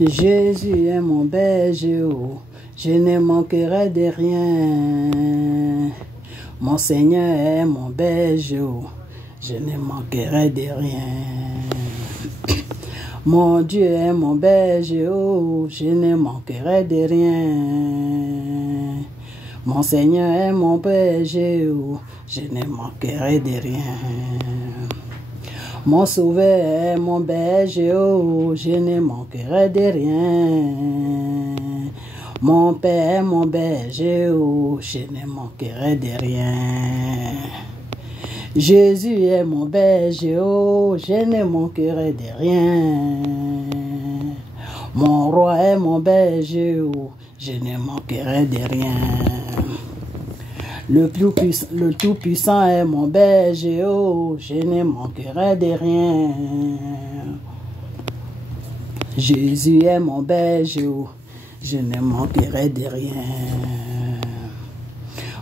Jésus est mon berger, oh, je ne manquerai de rien. Mon Seigneur est mon berger, oh, je ne manquerai de rien. Mon Dieu est mon berger, oh, je ne manquerai de rien. Mon Seigneur est mon berger, oh, je ne manquerai de rien. Mon Sauveur est mon berger, oh, je ne manquerai de rien. Mon Père est mon berger, oh, je ne manquerai de rien. Jésus est mon berger, oh, je ne manquerai de rien. Mon roi est mon berger, oh, je ne manquerai de rien. Le Tout-Puissant est mon berger, oh, je ne manquerai de rien. Jésus est mon berger, oh, je ne manquerai de rien.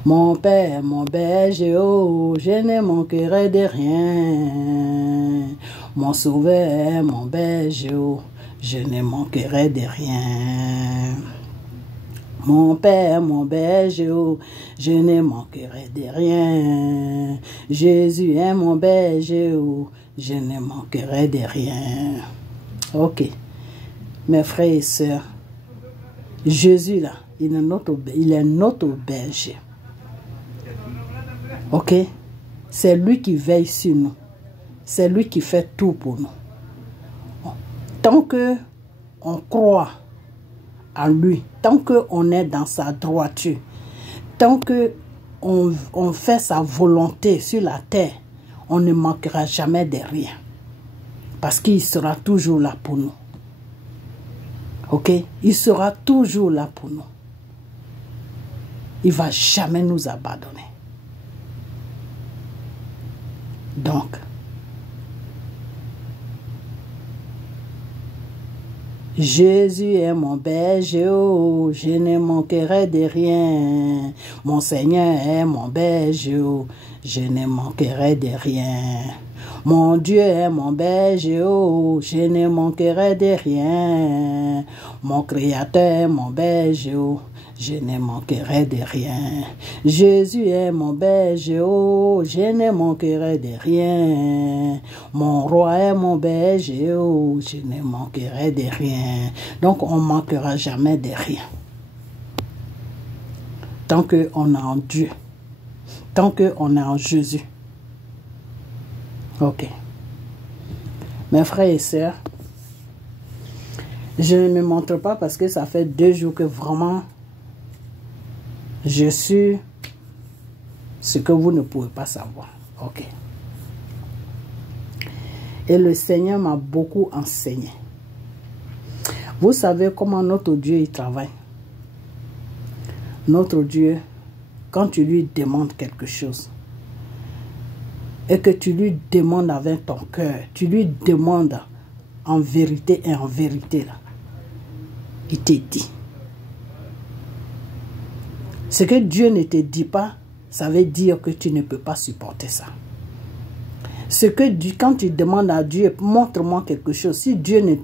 Mon Père est mon berger, oh, je ne manquerai de rien. Mon Sauveur est mon berger, oh, je ne manquerai de rien. Mon Père, mon berger, oh, je ne manquerai de rien. Jésus est mon berger, oh, je ne manquerai de rien. Ok, mes frères et sœurs, Jésus là, il est notre berger. Ok, c'est lui qui veille sur nous. C'est lui qui fait tout pour nous. Tant que on croit en lui, tant qu'on est dans sa droiture, tant qu'on fait sa volonté sur la terre, on ne manquera jamais de rien. Parce qu'il sera toujours là pour nous. Ok? Il sera toujours là pour nous. Il ne va jamais nous abandonner. Donc, Jésus est mon berger, oh, je ne manquerai de rien. Mon Seigneur est mon berger, oh, je ne manquerai de rien. Mon Dieu est mon berger, oh, je ne manquerai de rien. Mon Créateur est mon berger, oh, je ne manquerai de rien. Jésus est mon berger, oh, je ne manquerai de rien. Mon roi est mon berger, oh, je ne manquerai de rien. Donc on ne manquera jamais de rien. Tant qu'on est en Dieu, tant qu'on est en Jésus. Ok. Mes frères et sœurs, je ne me montre pas parce que ça fait 2 jours que vraiment je suis ce que vous ne pouvez pas savoir. Ok. Et le Seigneur m'a beaucoup enseigné. Vous savez comment notre Dieu il travaille. Notre Dieu, quand tu lui demandes quelque chose, et que tu lui demandes avec ton cœur, tu lui demandes en vérité et en vérité, là, il te dit. Ce que Dieu ne te dit pas, ça veut dire que tu ne peux pas supporter ça. Ce que quand tu demandes à Dieu, montre-moi quelque chose. Si Dieu ne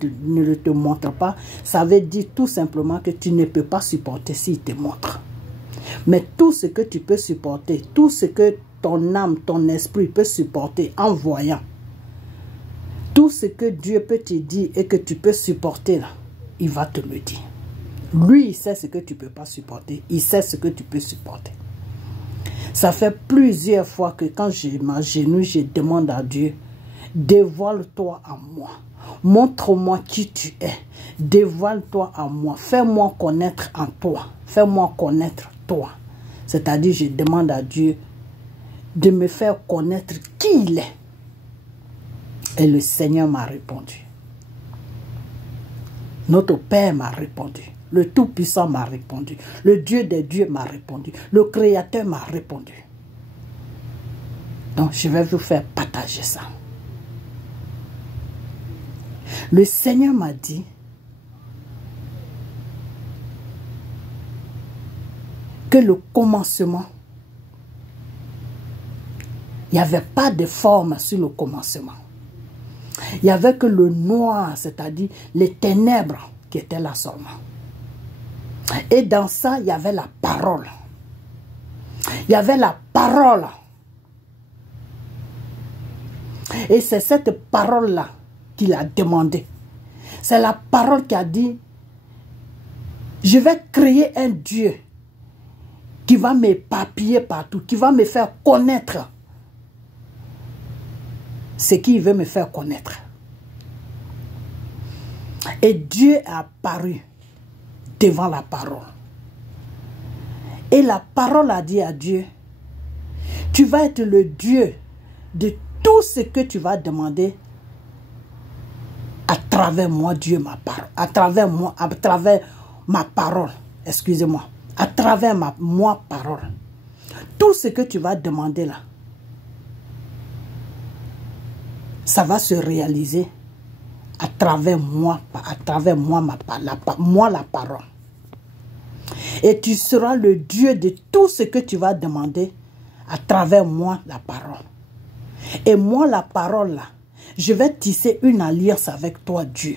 te montre pas, ça veut dire tout simplement que tu ne peux pas supporter s'il te montre. Mais tout ce que tu peux supporter, tout ce que ton âme, ton esprit peut supporter en voyant, tout ce que Dieu peut te dire et que tu peux supporter, là, il va te le dire. Lui, il sait ce que tu ne peux pas supporter. Il sait ce que tu peux supporter. Ça fait plusieurs fois que quand je m'agenouille, je demande à Dieu, dévoile-toi à moi. Montre-moi qui tu es. Dévoile-toi à moi. Fais-moi connaître en toi. Fais-moi connaître toi. C'est-à-dire, je demande à Dieu de me faire connaître qui il est. Et le Seigneur m'a répondu. Notre Père m'a répondu. Le Tout-Puissant m'a répondu. Le Dieu des dieux m'a répondu. Le Créateur m'a répondu. Donc, je vais vous faire partager ça. Le Seigneur m'a dit que le commencement, il n'y avait pas de forme sur le commencement. Il n'y avait que le noir, c'est-à-dire les ténèbres qui était là seulement. Et dans ça, il y avait la parole. Il y avait la parole. Et c'est cette parole-là qu'il a demandé. C'est la parole qui a dit, je vais créer un Dieu qui va m'éparpiller partout, qui va me faire connaître ce qu'il veut me faire connaître. Et Dieu est apparu devant la parole. Et la parole a dit à Dieu, tu vas être le Dieu de tout ce que tu vas demander à travers moi, Dieu, ma parole. À travers ma parole, excusez-moi. À travers moi, parole. Tout ce que tu vas demander là, ça va se réaliser à travers moi, la parole. Et tu seras le Dieu de tout ce que tu vas demander à travers moi, la parole. Et moi, la parole là, je vais tisser une alliance avec toi, Dieu.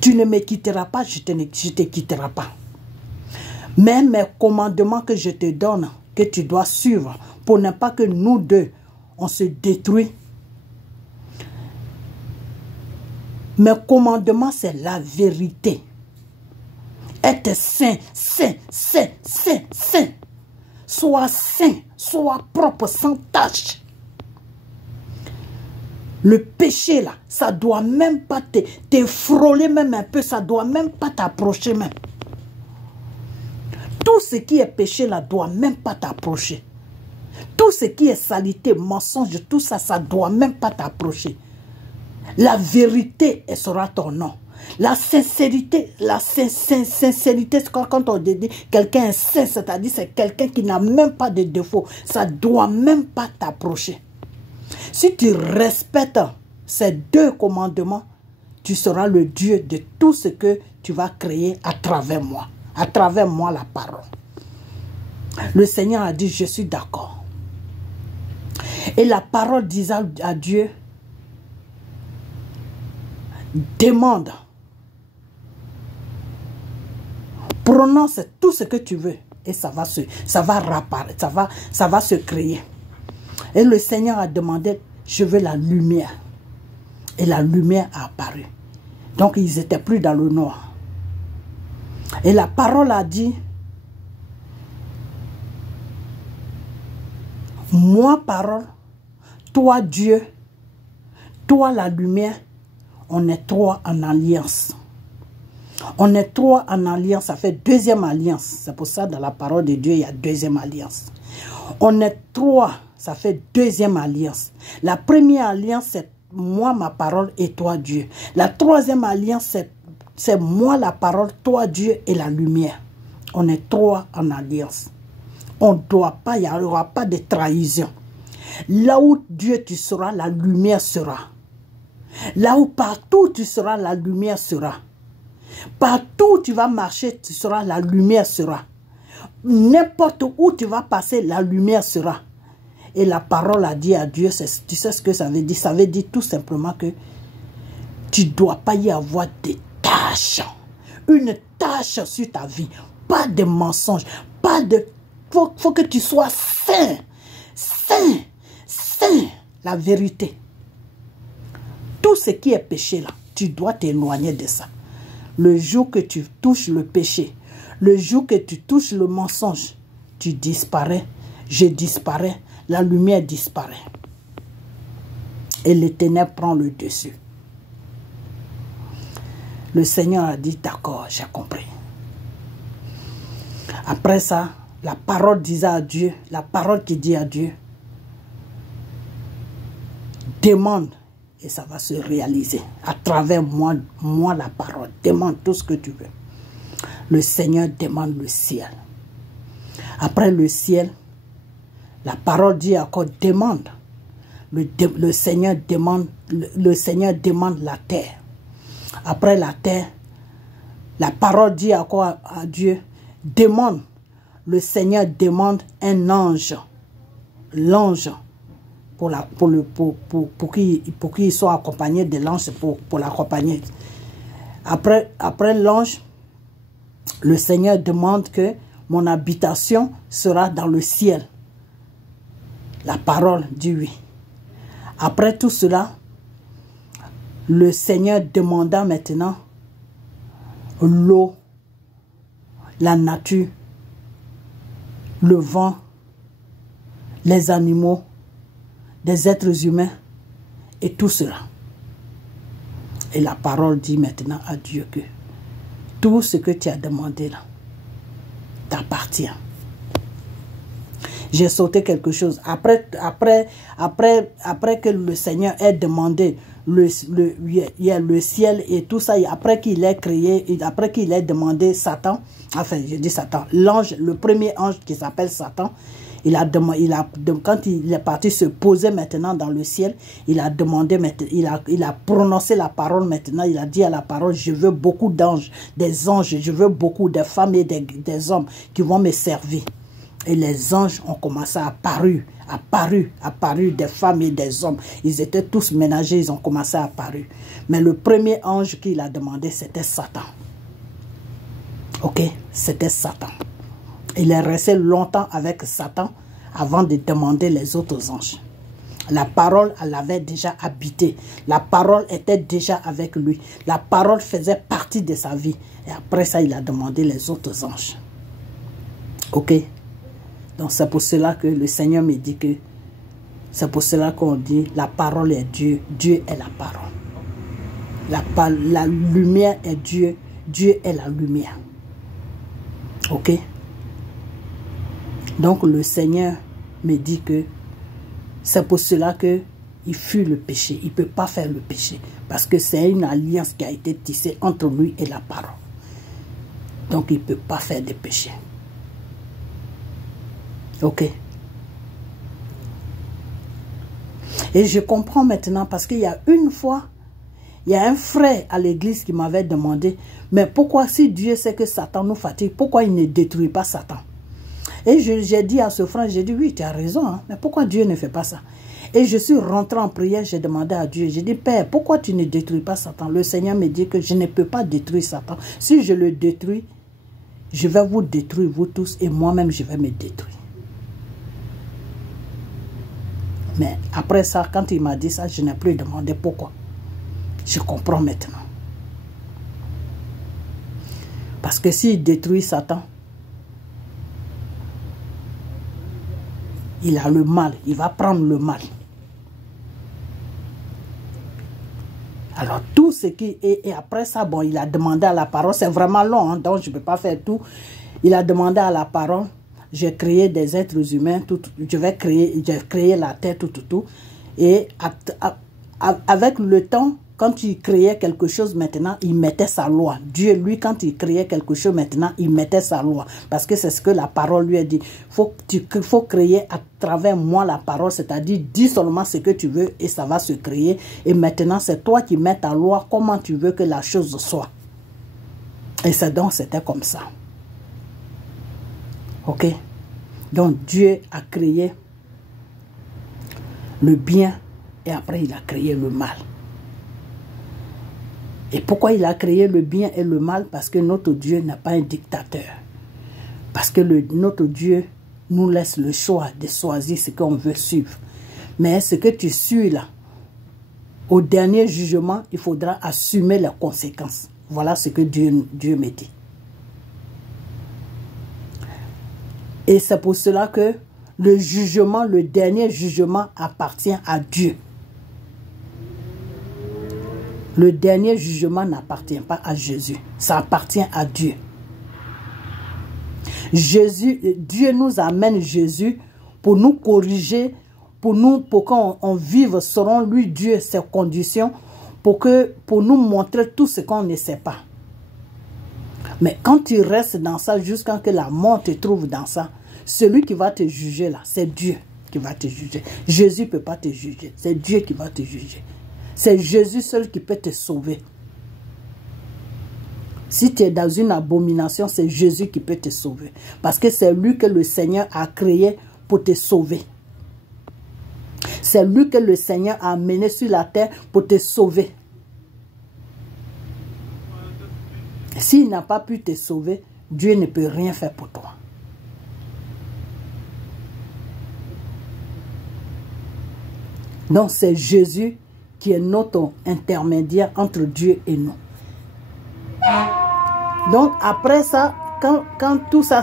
Tu ne me quitteras pas, je te quitterai pas. Mais mes commandements que je te donne, que tu dois suivre, pour ne pas que nous deux, on se détruise. Mes commandements, c'est la vérité. Être saint, saint, saint, saint, saint. Sois saint, sois propre, sans tache. Le péché là, ça doit même pas te frôler même un peu, ça doit même pas t'approcher même. Tout ce qui est péché là doit même pas t'approcher. Tout ce qui est saleté, mensonge, tout ça, ça doit même pas t'approcher. La vérité, elle sera ton nom. La sincérité, quand on dit quelqu'un est saint, c'est-à-dire c'est quelqu'un qui n'a même pas de défaut. Ça doit même pas t'approcher. Si tu respectes ces deux commandements, tu seras le Dieu de tout ce que tu vas créer à travers moi la parole. Le Seigneur a dit, je suis d'accord. Et la parole disait à Dieu, demande, prononce tout ce que tu veux et ça va se créer. Et le Seigneur a demandé, je veux la lumière. Et la lumière a apparu. Donc ils n'étaient plus dans le noir. Et la parole a dit, moi parole, toi Dieu, toi la lumière, on est trois en alliance. On est trois en alliance, ça fait deuxième alliance. C'est pour ça dans la parole de Dieu, il y a deuxième alliance. On est trois, ça fait deuxième alliance. La première alliance, c'est moi, ma parole et toi, Dieu. La troisième alliance, c'est moi, la parole, toi, Dieu et la lumière. On est trois en alliance. On ne doit pas, il n'y aura pas de trahison. Là où Dieu tu seras, la lumière sera. Là où partout tu seras, la lumière sera. Partout où tu vas marcher, tu seras, la lumière sera. N'importe où tu vas passer, la lumière sera. Et la parole a dit à Dieu, tu sais ce que ça veut dire? Ça veut dire tout simplement que tu ne dois pas y avoir de tâches. Une tâche sur ta vie. Pas de mensonges. Pas de... Faut que tu sois saint. Saint. Saint. La vérité. Tout ce qui est péché là, tu dois t'éloigner de ça. Le jour que tu touches le péché, le jour que tu touches le mensonge, tu disparais, je disparais, la lumière disparaît. Et les ténèbres prennent le dessus. Le Seigneur a dit, d'accord, j'ai compris. Après ça, la parole disait à Dieu, la parole qui dit à Dieu, demande et ça va se réaliser à travers moi la parole. Demande tout ce que tu veux. Le Seigneur demande le ciel. Après le ciel, la parole dit encore demande. Le Seigneur demande la terre. Après la terre, la parole dit encore à Dieu demande. Le Seigneur demande un ange. L'ange pour qu'il soit accompagné de l'ange pour l'accompagner. Après l'ange, le Seigneur demande que mon habitation sera dans le ciel. La parole dit oui. Après tout cela, le Seigneur demanda maintenant l'eau, la nature, le vent, les animaux, des êtres humains et tout cela. Et la parole dit maintenant à Dieu que tout ce que tu as demandé là t'appartient. J'ai sauté quelque chose. Après que le Seigneur ait demandé le ciel et tout ça, et après qu'il ait créé, après qu'il ait demandé Satan, enfin je dis Satan, l'ange, le premier ange qui s'appelle Satan, quand il est parti se poser maintenant dans le ciel, il a demandé, il a prononcé la parole maintenant, il a dit à la parole, je veux beaucoup d'anges, des anges, je veux beaucoup de femmes et des hommes qui vont me servir. Et les anges ont commencé à apparaître, des femmes et des hommes. Ils étaient tous ménagés, ils ont commencé à apparaître. Mais le premier ange qu'il a demandé, c'était Satan. Ok, c'était Satan. Il est resté longtemps avec Satan avant de demander les autres anges. La parole, elle l'avait déjà habité. La parole était déjà avec lui. La parole faisait partie de sa vie. Et après ça, il a demandé les autres anges. Ok. Donc c'est pour cela que le Seigneur me dit que c'est pour cela qu'on dit la parole est Dieu, Dieu est la parole. La lumière est Dieu, Dieu est la lumière. Ok? Donc le Seigneur me dit que c'est pour cela que il fuit le péché. Il ne peut pas faire le péché. Parce que c'est une alliance qui a été tissée entre lui et la parole. Donc il ne peut pas faire de péché. Ok. Et je comprends maintenant parce qu'il y a une fois, il y a un frère à l'église qui m'avait demandé, mais pourquoi si Dieu sait que Satan nous fatigue, pourquoi il ne détruit pas Satan? Et j'ai dit à ce frère, j'ai dit oui, tu as raison, hein, mais pourquoi Dieu ne fait pas ça? Et je suis rentré en prière, j'ai demandé à Dieu, j'ai dit, Père, pourquoi tu ne détruis pas Satan? Le Seigneur me dit que je ne peux pas détruire Satan. Si je le détruis, je vais vous détruire, vous tous, et moi-même, je vais me détruire. Mais après ça, quand il m'a dit ça, je n'ai plus demandé pourquoi. Je comprends maintenant. Parce que s'il détruit Satan, il a le mal, il va prendre le mal. Alors tout ce qui est, et après ça, bon, il a demandé à la parole, c'est vraiment long, hein, donc je ne peux pas faire tout. Il a demandé à la parole, j'ai créé des êtres humains, j'ai créé la terre, tout. Et avec le temps, quand il créait quelque chose maintenant, il mettait sa loi. Dieu, lui, quand il créait quelque chose maintenant, il mettait sa loi. Parce que c'est ce que la parole lui a dit. Il faut créer à travers moi la parole, c'est-à-dire dis seulement ce que tu veux et ça va se créer. Et maintenant, c'est toi qui mets ta loi, comment tu veux que la chose soit. Et c'est donc, c'était comme ça. Ok? Donc, Dieu a créé le bien et après, il a créé le mal. Et pourquoi il a créé le bien et le mal? Parce que notre Dieu n'est pas un dictateur. Parce que notre Dieu nous laisse le choix de choisir ce qu'on veut suivre. Mais ce que tu suis là, au dernier jugement, il faudra assumer les conséquences. Voilà ce que Dieu me dit. Et c'est pour cela que le jugement, le dernier jugement appartient à Dieu. Le dernier jugement n'appartient pas à Jésus. Ça appartient à Dieu. Dieu nous amène Jésus pour nous corriger, pour qu'on vive selon lui, Dieu, ses conditions, pour nous montrer tout ce qu'on ne sait pas. Mais quand tu restes dans ça jusqu'à ce que la mort te trouve dans ça, celui qui va te juger là, c'est Dieu qui va te juger. Jésus ne peut pas te juger, c'est Dieu qui va te juger. C'est Jésus seul qui peut te sauver. Si tu es dans une abomination, c'est Jésus qui peut te sauver. Parce que c'est lui que le Seigneur a créé pour te sauver. C'est lui que le Seigneur a amené sur la terre pour te sauver. S'il n'a pas pu te sauver, Dieu ne peut rien faire pour toi. Donc c'est Jésus qui est notre intermédiaire entre Dieu et nous. Donc après ça, quand tout ça,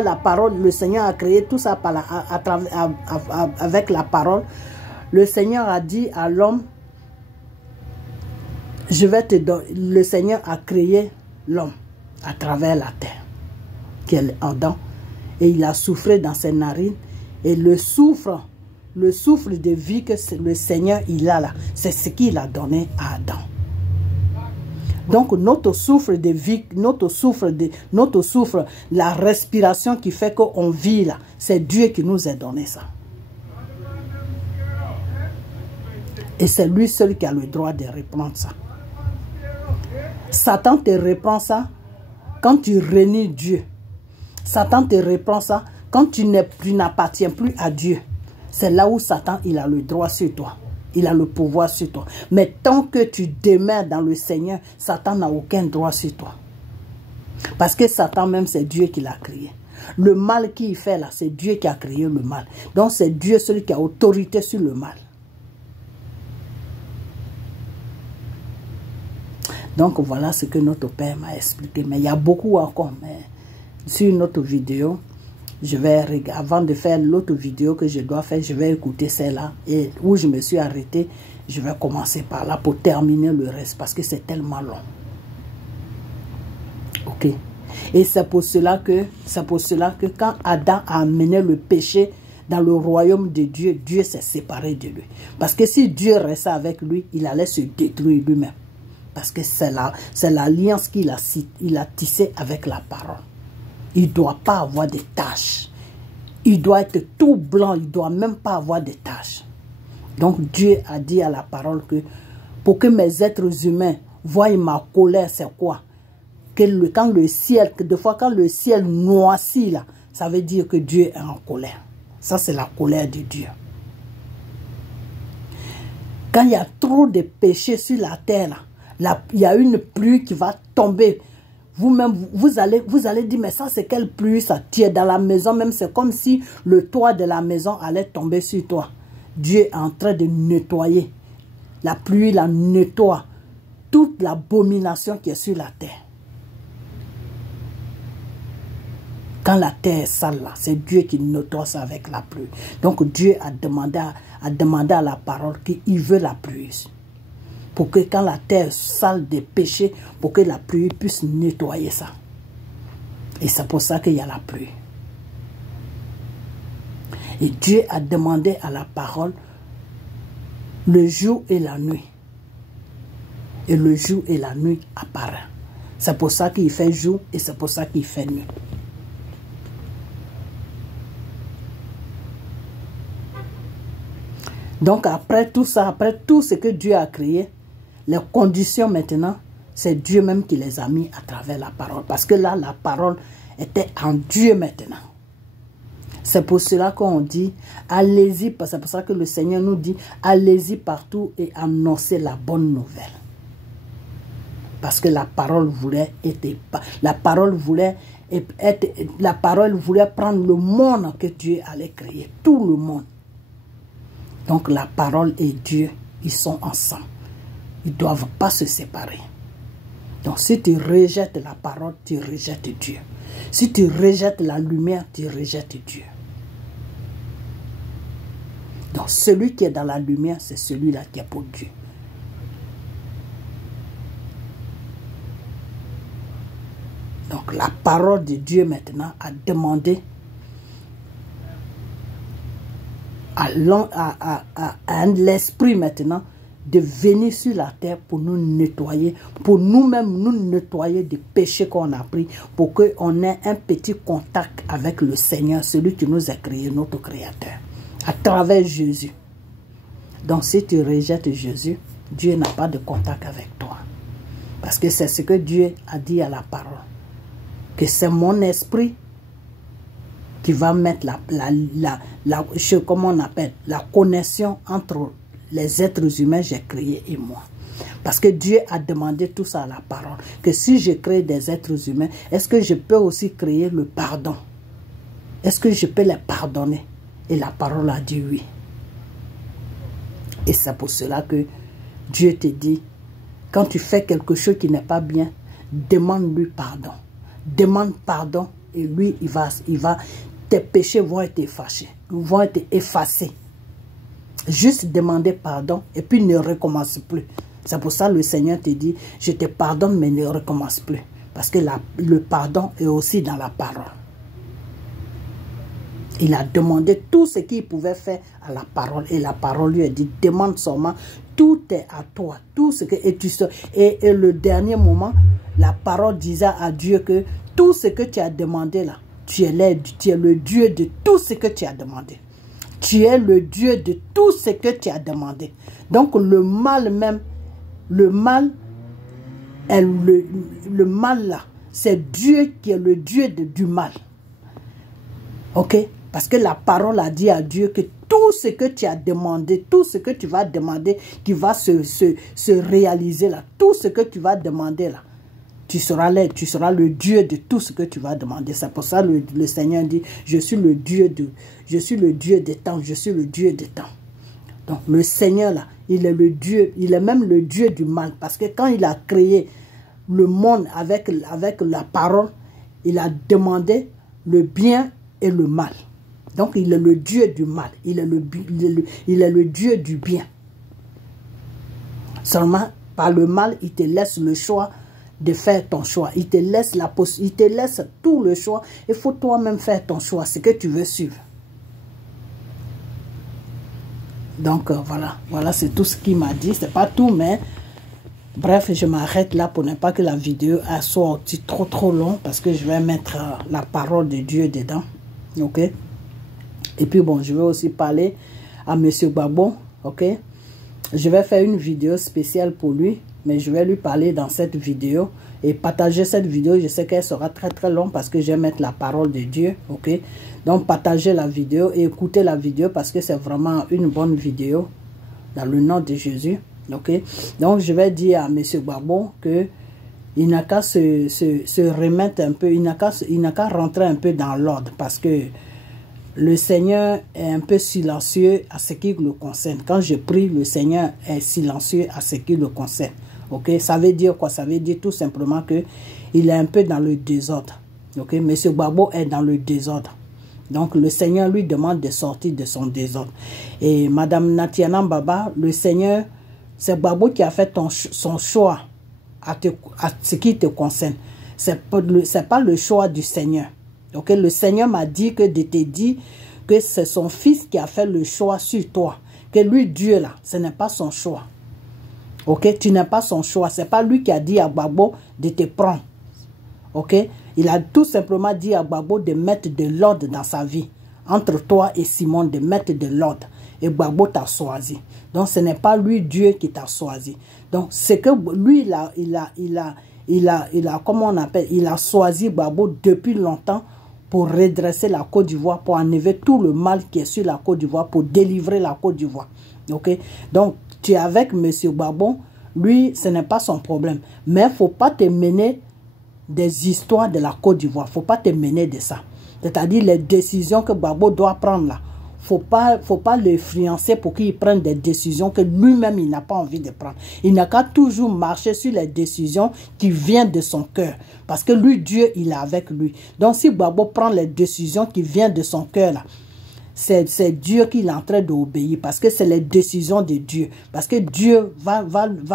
la parole, le Seigneur a créé tout ça avec la parole, le Seigneur a dit à l'homme, le Seigneur a créé l'homme à travers la terre, qui est Adam, et il a soufflé dans ses narines, et le souffle de vie que le Seigneur il a là, c'est ce qu'il a donné à Adam. Donc notre souffle de vie, notre souffle, la respiration qui fait qu'on vit là, c'est Dieu qui nous a donné ça. Et c'est lui seul qui a le droit de reprendre ça. Satan te reprend ça quand tu renies Dieu. Satan te reprend ça quand tu n'appartiens plus à Dieu. C'est là où Satan il a le droit sur toi. Il a le pouvoir sur toi. Mais tant que tu demeures dans le Seigneur, Satan n'a aucun droit sur toi. Parce que Satan même, c'est Dieu qui l'a créé. Le mal qu'il fait là, c'est Dieu qui a créé le mal. Donc c'est Dieu celui qui a autorité sur le mal. Donc voilà ce que notre Père m'a expliqué. Mais il y a beaucoup encore. Mais sur une autre vidéo, je vais, avant de faire l'autre vidéo que je dois faire, je vais écouter celle-là. Et où je me suis arrêté, je vais commencer par là pour terminer le reste. Parce que c'est tellement long. Ok. Et c'est pour cela que quand Adam a amené le péché dans le royaume de Dieu, Dieu s'est séparé de lui. Parce que si Dieu restait avec lui, il allait se détruire lui-même. Parce que c'est l'alliance qu'il a tissée avec la parole. Il ne doit pas avoir de taches. Il doit être tout blanc. Il ne doit même pas avoir de taches. Donc Dieu a dit à la parole que pour que mes êtres humains voient ma colère, c'est quoi? Quand le ciel noircit là, ça veut dire que Dieu est en colère. Ça c'est la colère de Dieu. Quand il y a trop de péchés sur la terre là, il y a une pluie qui va tomber. Vous-même, vous allez dire, mais ça c'est quelle pluie, ça tire dans la maison, même c'est comme si le toit de la maison allait tomber sur toi. Dieu est en train de nettoyer. La pluie la nettoie toute l'abomination qui est sur la terre. Quand la terre est sale, c'est Dieu qui nettoie ça avec la pluie. Donc Dieu a demandé à la parole qu'il veut la pluie. Pour que quand la terre est sale des péchés, pour que la pluie puisse nettoyer ça. Et c'est pour ça qu'il y a la pluie. Et Dieu a demandé à la parole le jour et la nuit. Et le jour et la nuit apparaissent. C'est pour ça qu'il fait jour et c'est pour ça qu'il fait nuit. Donc après tout ça, après tout ce que Dieu a créé, les conditions maintenant, c'est Dieu même qui les a mis à travers la parole. Parce que là, la parole était en Dieu maintenant. C'est pour cela qu'on dit, allez-y, c'est pour ça que le Seigneur nous dit, allez-y partout et annoncez la bonne nouvelle. Parce que la parole voulait prendre le monde que Dieu allait créer, tout le monde. Donc la parole et Dieu, ils sont ensemble. Ils ne doivent pas se séparer. Donc si tu rejettes la parole, tu rejettes Dieu. Si tu rejettes la lumière, tu rejettes Dieu. Donc celui qui est dans la lumière, c'est celui-là qui est pour Dieu. Donc la parole de Dieu maintenant a demandé à l'esprit maintenant de venir sur la terre pour nous nettoyer, pour nous-mêmes nous nettoyer des péchés qu'on a pris, pour qu'on ait un petit contact avec le Seigneur, celui qui nous a créé, notre Créateur, à travers Jésus. Donc si tu rejettes Jésus, Dieu n'a pas de contact avec toi. Parce que c'est ce que Dieu a dit à la parole. Que c'est mon esprit qui va mettre comment on appelle, la connexion entre les êtres humains que j'ai créés et moi. Parce que Dieu a demandé tout ça à la parole. Que si je crée des êtres humains, est-ce que je peux aussi créer le pardon? Est-ce que je peux les pardonner? Et la parole a dit oui. Et c'est pour cela que Dieu te dit, quand tu fais quelque chose qui n'est pas bien, demande-lui pardon. Demande pardon et lui, tes péchés vont être effacés. Juste demander pardon et puis ne recommence plus. C'est pour ça que le Seigneur te dit, je te pardonne mais ne recommence plus. Parce que le pardon est aussi dans la parole. Il a demandé tout ce qu'il pouvait faire à la parole. Et la parole lui a dit, demande seulement, tout est à toi. Tout ce que, et le dernier moment, la parole disait à Dieu que tout ce que tu as demandé là, tu es le Dieu de tout ce que tu as demandé. Tu es le Dieu de tout ce que tu as demandé. Donc le mal même, le mal là, c'est Dieu qui est le Dieu du mal. Ok? Parce que la parole a dit à Dieu que tout ce que tu as demandé, tout ce que tu vas demander, qui va se réaliser là, tout ce que tu vas demander là, tu seras le Dieu de tout ce que tu vas demander. C'est pour ça que le Seigneur dit, je suis le Dieu des temps, je suis le Dieu des temps. Donc le Seigneur là, il est le Dieu, il est même le Dieu du mal. Parce que quand il a créé le monde avec la parole, il a demandé le bien et le mal. Donc il est le Dieu du mal, il est le Dieu du bien. Seulement par le mal, il te laisse le choix de faire ton choix. Il te laisse tout le choix. Il faut toi-même faire ton choix, ce que tu veux suivre. Donc voilà c'est tout ce qu'il m'a dit. C'est pas tout, mais bref, je m'arrête là pour ne pas que la vidéo soit trop long, parce que je vais mettre la parole de Dieu dedans. Ok? Et puis bon, je vais aussi parler à Monsieur Gbagbo. Ok? Je vais faire une vidéo spéciale pour lui, mais je vais lui parler dans cette vidéo et partager cette vidéo. Je sais qu'elle sera très longue parce que je vais mettre la parole de Dieu. Ok? Donc partagez la vidéo et écoutez la vidéo parce que c'est vraiment une bonne vidéo dans le nom de Jésus. Ok? Donc je vais dire à Monsieur Gbagbo que il n'a qu'à se remettre un peu, il n'a qu'à rentrer un peu dans l'ordre, parce que le Seigneur est un peu silencieux à ce qui le concerne. Quand je prie, le Seigneur est silencieux à ce qui le concerne. Ok? Ça veut dire quoi? Ça veut dire tout simplement que il est un peu dans le désordre. Ok? Monsieur Gbagbo est dans le désordre. Donc le Seigneur lui demande de sortir de son désordre. Et Madame Natiana Mbaba, le Seigneur, c'est Gbagbo qui a fait son choix à ce qui te concerne. C'est pas le choix du Seigneur. Ok, le Seigneur m'a dit que de te dire que c'est son fils qui a fait le choix sur toi. Que lui, Dieu là, ce n'est pas son choix. Ok, tu n'es pas son choix. C'est pas lui qui a dit à Gbagbo de te prendre. Ok, il a tout simplement dit à Gbagbo de mettre de l'ordre dans sa vie. Entre toi et Simon, de mettre de l'ordre. Et Gbagbo t'a choisi. Donc ce n'est pas lui, Dieu, qui t'a choisi. Donc c'est que lui, comment on appelle, il a choisi Gbagbo depuis longtemps pour redresser la Côte d'Ivoire, pour enlever tout le mal qui est sur la Côte d'Ivoire, pour délivrer la Côte d'Ivoire. Ok? Donc, tu es avec M. Gbagbo, lui, ce n'est pas son problème. Mais il ne faut pas te mener des histoires de la Côte d'Ivoire. Il ne faut pas te mener de ça. C'est-à-dire les décisions que Gbagbo doit prendre là. Faut pas le influencer pour qu'il prenne des décisions que lui-même il n'a pas envie de prendre. Il n'a qu'à toujours marcher sur les décisions qui viennent de son cœur. Parce que lui, Dieu, il est avec lui. Donc si Gbagbo prend les décisions qui viennent de son cœur là, c'est Dieu qui est en train d'obéir. Parce que c'est les décisions de Dieu. Parce que Dieu va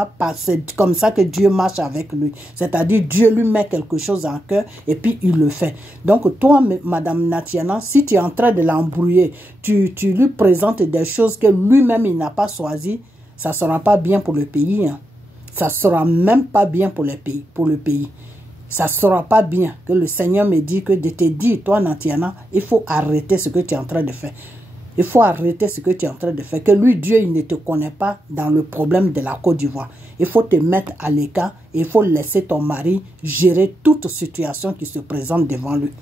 passer. Comme ça que Dieu marche avec lui. C'est-à-dire Dieu lui met quelque chose en cœur et puis il le fait. Donc toi, Madame Natiana, si tu es en train de l'embrouiller, tu lui présentes des choses que lui-même il n'a pas choisi, ça ne sera pas bien pour le pays. Hein. Ça ne sera même pas bien pour le pays. Ça ne sera pas bien que le Seigneur me dit que de te dire, toi Natiana, il faut arrêter ce que tu es en train de faire. Il faut arrêter ce que tu es en train de faire. Que lui, Dieu, il ne te connaît pas dans le problème de la Côte d'Ivoire. Il faut te mettre à l'écart et il faut laisser ton mari gérer toute situation qui se présente devant lui.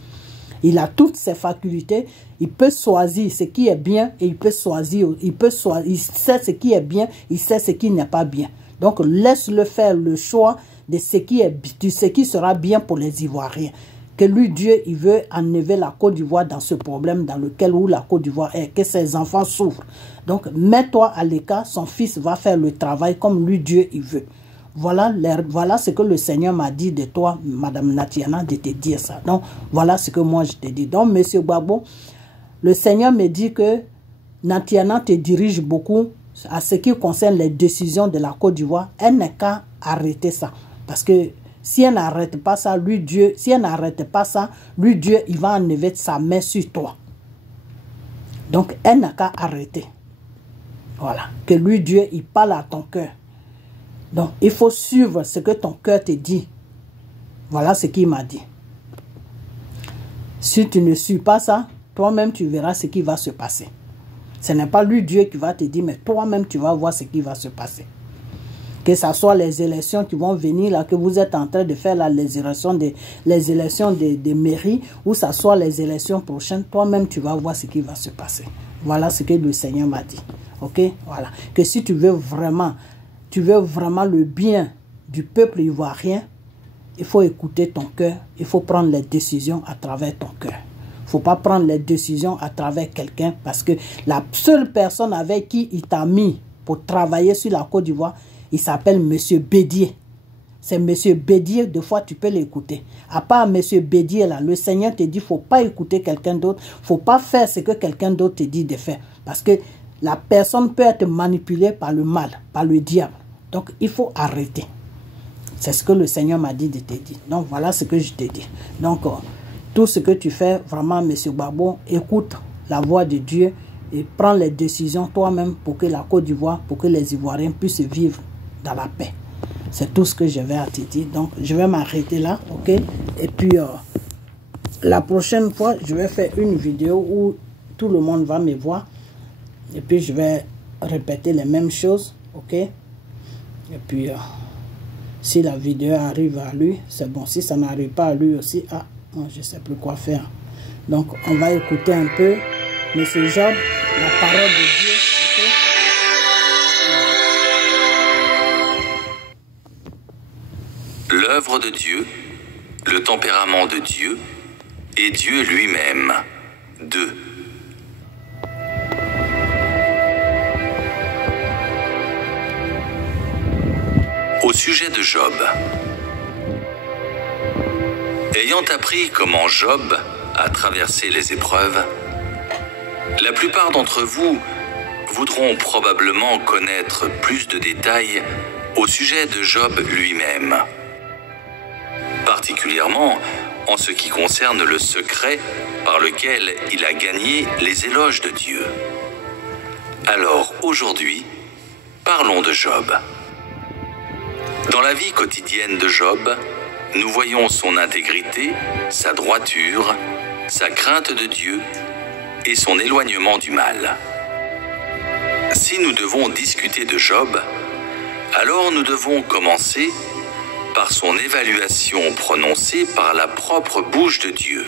Il a toutes ses facultés. Il peut choisir ce qui est bien et il peut choisir. Il sait ce qui est bien, il sait ce qui n'est pas bien. Donc, laisse-le faire le choix de ce qui sera bien pour les Ivoiriens. Que lui, Dieu, il veut enlever la Côte d'Ivoire dans ce problème dans lequel où la Côte d'Ivoire est, que ses enfants souffrent. Donc, mets-toi à l'écart, son fils va faire le travail comme lui, Dieu, il veut. Voilà ce que le Seigneur m'a dit de toi, Madame Natiana, de te dire ça. Donc, voilà ce que moi, je te dis. Donc, Monsieur Gbagbo, le Seigneur me dit que Natiana te dirige beaucoup à ce qui concerne les décisions de la Côte d'Ivoire. Elle n'a qu'à arrêter ça. Parce que si elle n'arrête pas ça, lui, Dieu, il va enlever sa main sur toi. Donc, elle n'a qu'à arrêter. Voilà. Que lui, Dieu, il parle à ton cœur. Donc, il faut suivre ce que ton cœur te dit. Voilà ce qu'il m'a dit. Si tu ne suis pas ça, toi-même, tu verras ce qui va se passer. Ce n'est pas lui, Dieu, qui va te dire, mais toi-même, tu vas voir ce qui va se passer. Que ce soit les élections qui vont venir, là, que vous êtes en train de faire là, les élections des mairies, ou ce soit les élections prochaines, toi-même, tu vas voir ce qui va se passer. Voilà ce que le Seigneur m'a dit. Ok? Voilà. Que si tu veux vraiment le bien du peuple ivoirien, il faut écouter ton cœur, il faut prendre les décisions à travers ton cœur. Il ne faut pas prendre les décisions à travers quelqu'un, parce que la seule personne avec qui il t'a mis pour travailler sur la Côte d'Ivoire, il s'appelle Monsieur Bédier. C'est Monsieur Bédier, des fois tu peux l'écouter. À part Monsieur Bédier, là, le Seigneur te dit, il ne faut pas écouter quelqu'un d'autre, il ne faut pas faire ce que quelqu'un d'autre te dit de faire. Parce que la personne peut être manipulée par le mal, par le diable. Donc, il faut arrêter. C'est ce que le Seigneur m'a dit de te dire. Donc, voilà ce que je te dis. Donc, tout ce que tu fais, vraiment, Monsieur Gbagbo, écoute la voix de Dieu et prends les décisions toi-même pour que la Côte d'Ivoire, pour que les Ivoiriens puissent vivre dans la paix. C'est tout ce que je vais à te dire. Donc, je vais m'arrêter là, ok? Et puis, la prochaine fois, je vais faire une vidéo où tout le monde va me voir. Et puis, je vais répéter les mêmes choses, ok? Et puis, si la vidéo arrive à lui, c'est bon. Si ça n'arrive pas à lui aussi, je ne sais plus quoi faire. Donc, on va écouter un peu M. Job, la parole de Dieu, ok? L'œuvre de Dieu, le tempérament de Dieu et Dieu lui-même. 2. Au sujet de Job. Ayant appris comment Job a traversé les épreuves, la plupart d'entre vous voudront probablement connaître plus de détails au sujet de Job lui-même, particulièrement en ce qui concerne le secret par lequel il a gagné les éloges de Dieu. Alors aujourd'hui, parlons de Job. Dans la vie quotidienne de Job, nous voyons son intégrité, sa droiture, sa crainte de Dieu et son éloignement du mal. Si nous devons discuter de Job, alors nous devons commencer par son évaluation prononcée par la propre bouche de Dieu.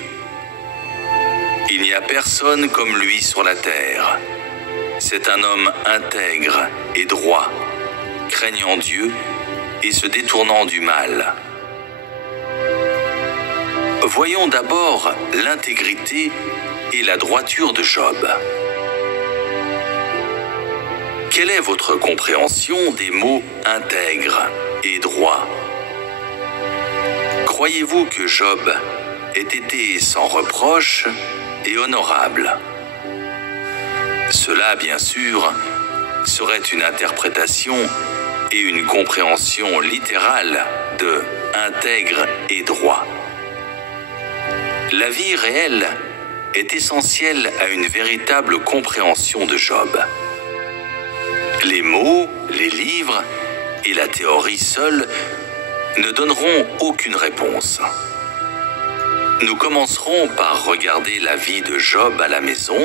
Il n'y a personne comme lui sur la terre. C'est un homme intègre et droit, craignant Dieu et se détournant du mal. Voyons d'abord l'intégrité et la droiture de Job. Quelle est votre compréhension des mots intègre et droit? Croyez-vous que Job ait été sans reproche et honorable? Cela, bien sûr, serait une interprétation et une compréhension littérale de intègre et droit. La vie réelle est essentielle à une véritable compréhension de Job. Les mots, les livres et la théorie seuls ne donneront aucune réponse. Nous commencerons par regarder la vie de Job à la maison,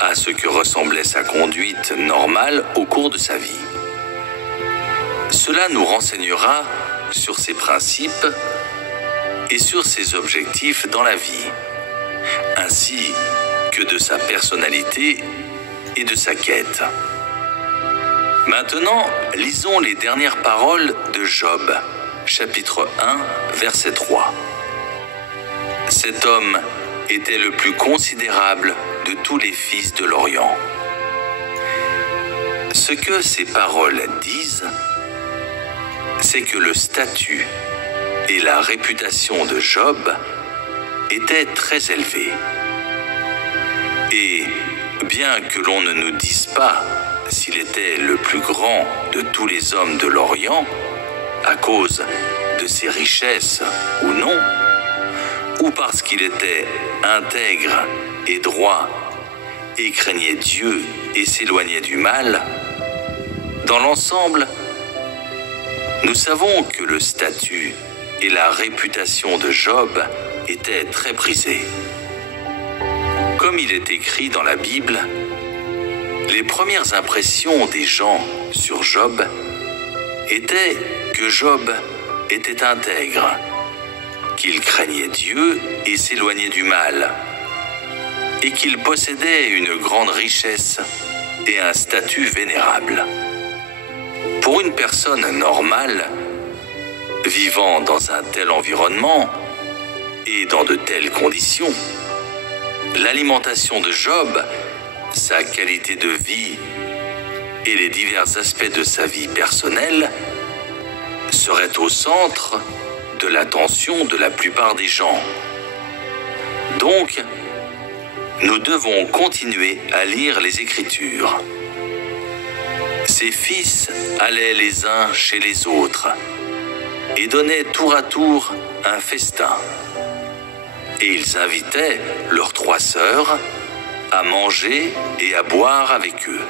à ce que ressemblait sa conduite normale au cours de sa vie. Cela nous renseignera sur ses principes et sur ses objectifs dans la vie, ainsi que de sa personnalité et de sa quête. Maintenant, lisons les dernières paroles de Job, chapitre 1, verset 3. Cet homme était le plus considérable de tous les fils de l'Orient. Ce que ces paroles disent, c'est que le statut et la réputation de Job étaient très élevés. Et bien que l'on ne nous dise pas s'il était le plus grand de tous les hommes de l'Orient, à cause de ses richesses ou non, ou parce qu'il était intègre et droit et craignait Dieu et s'éloignait du mal, dans l'ensemble, nous savons que le statut et la réputation de Job étaient très prisés. Comme il est écrit dans la Bible, les premières impressions des gens sur Job étaient que Job était intègre, qu'il craignait Dieu et s'éloignait du mal, et qu'il possédait une grande richesse et un statut vénérable. Pour une personne normale, vivant dans un tel environnement et dans de telles conditions, l'alimentation de Job, sa qualité de vie et les divers aspects de sa vie personnelle seraient au centre de l'attention de la plupart des gens. Donc, nous devons continuer à lire les Écritures. Ses fils allaient les uns chez les autres et donnaient tour à tour un festin. Et ils invitaient leurs 3 sœurs à manger et à boire avec eux.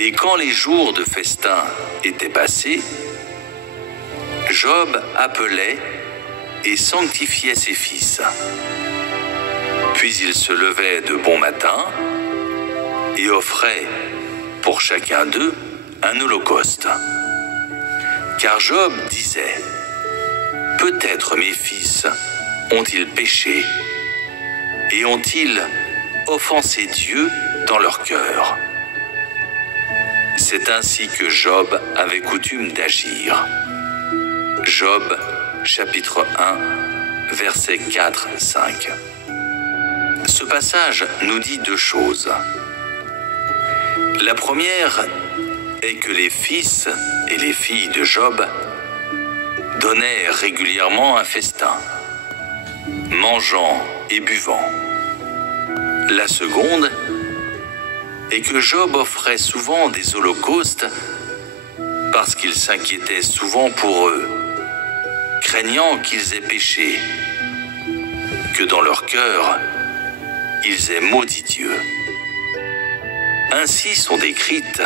Et quand les jours de festin étaient passés, Job appelait et sanctifiait ses fils. Puis il se levait de bon matin et offrait pour chacun d'eux un holocauste. Car Job disait : « Peut-être mes fils ont-ils péché et ont-ils offensé Dieu dans leur cœur ?» C'est ainsi que Job avait coutume d'agir. Job, chapitre 1, versets 4-5. Ce passage nous dit 2 choses. La première est que les fils et les filles de Job donnaient régulièrement un festin, mangeant et buvant. La seconde est que Job offrait souvent des holocaustes parce qu'il s'inquiétait souvent pour eux, craignant qu'ils aient péché, que dans leur cœur, ils aient maudit Dieu. Ainsi sont décrites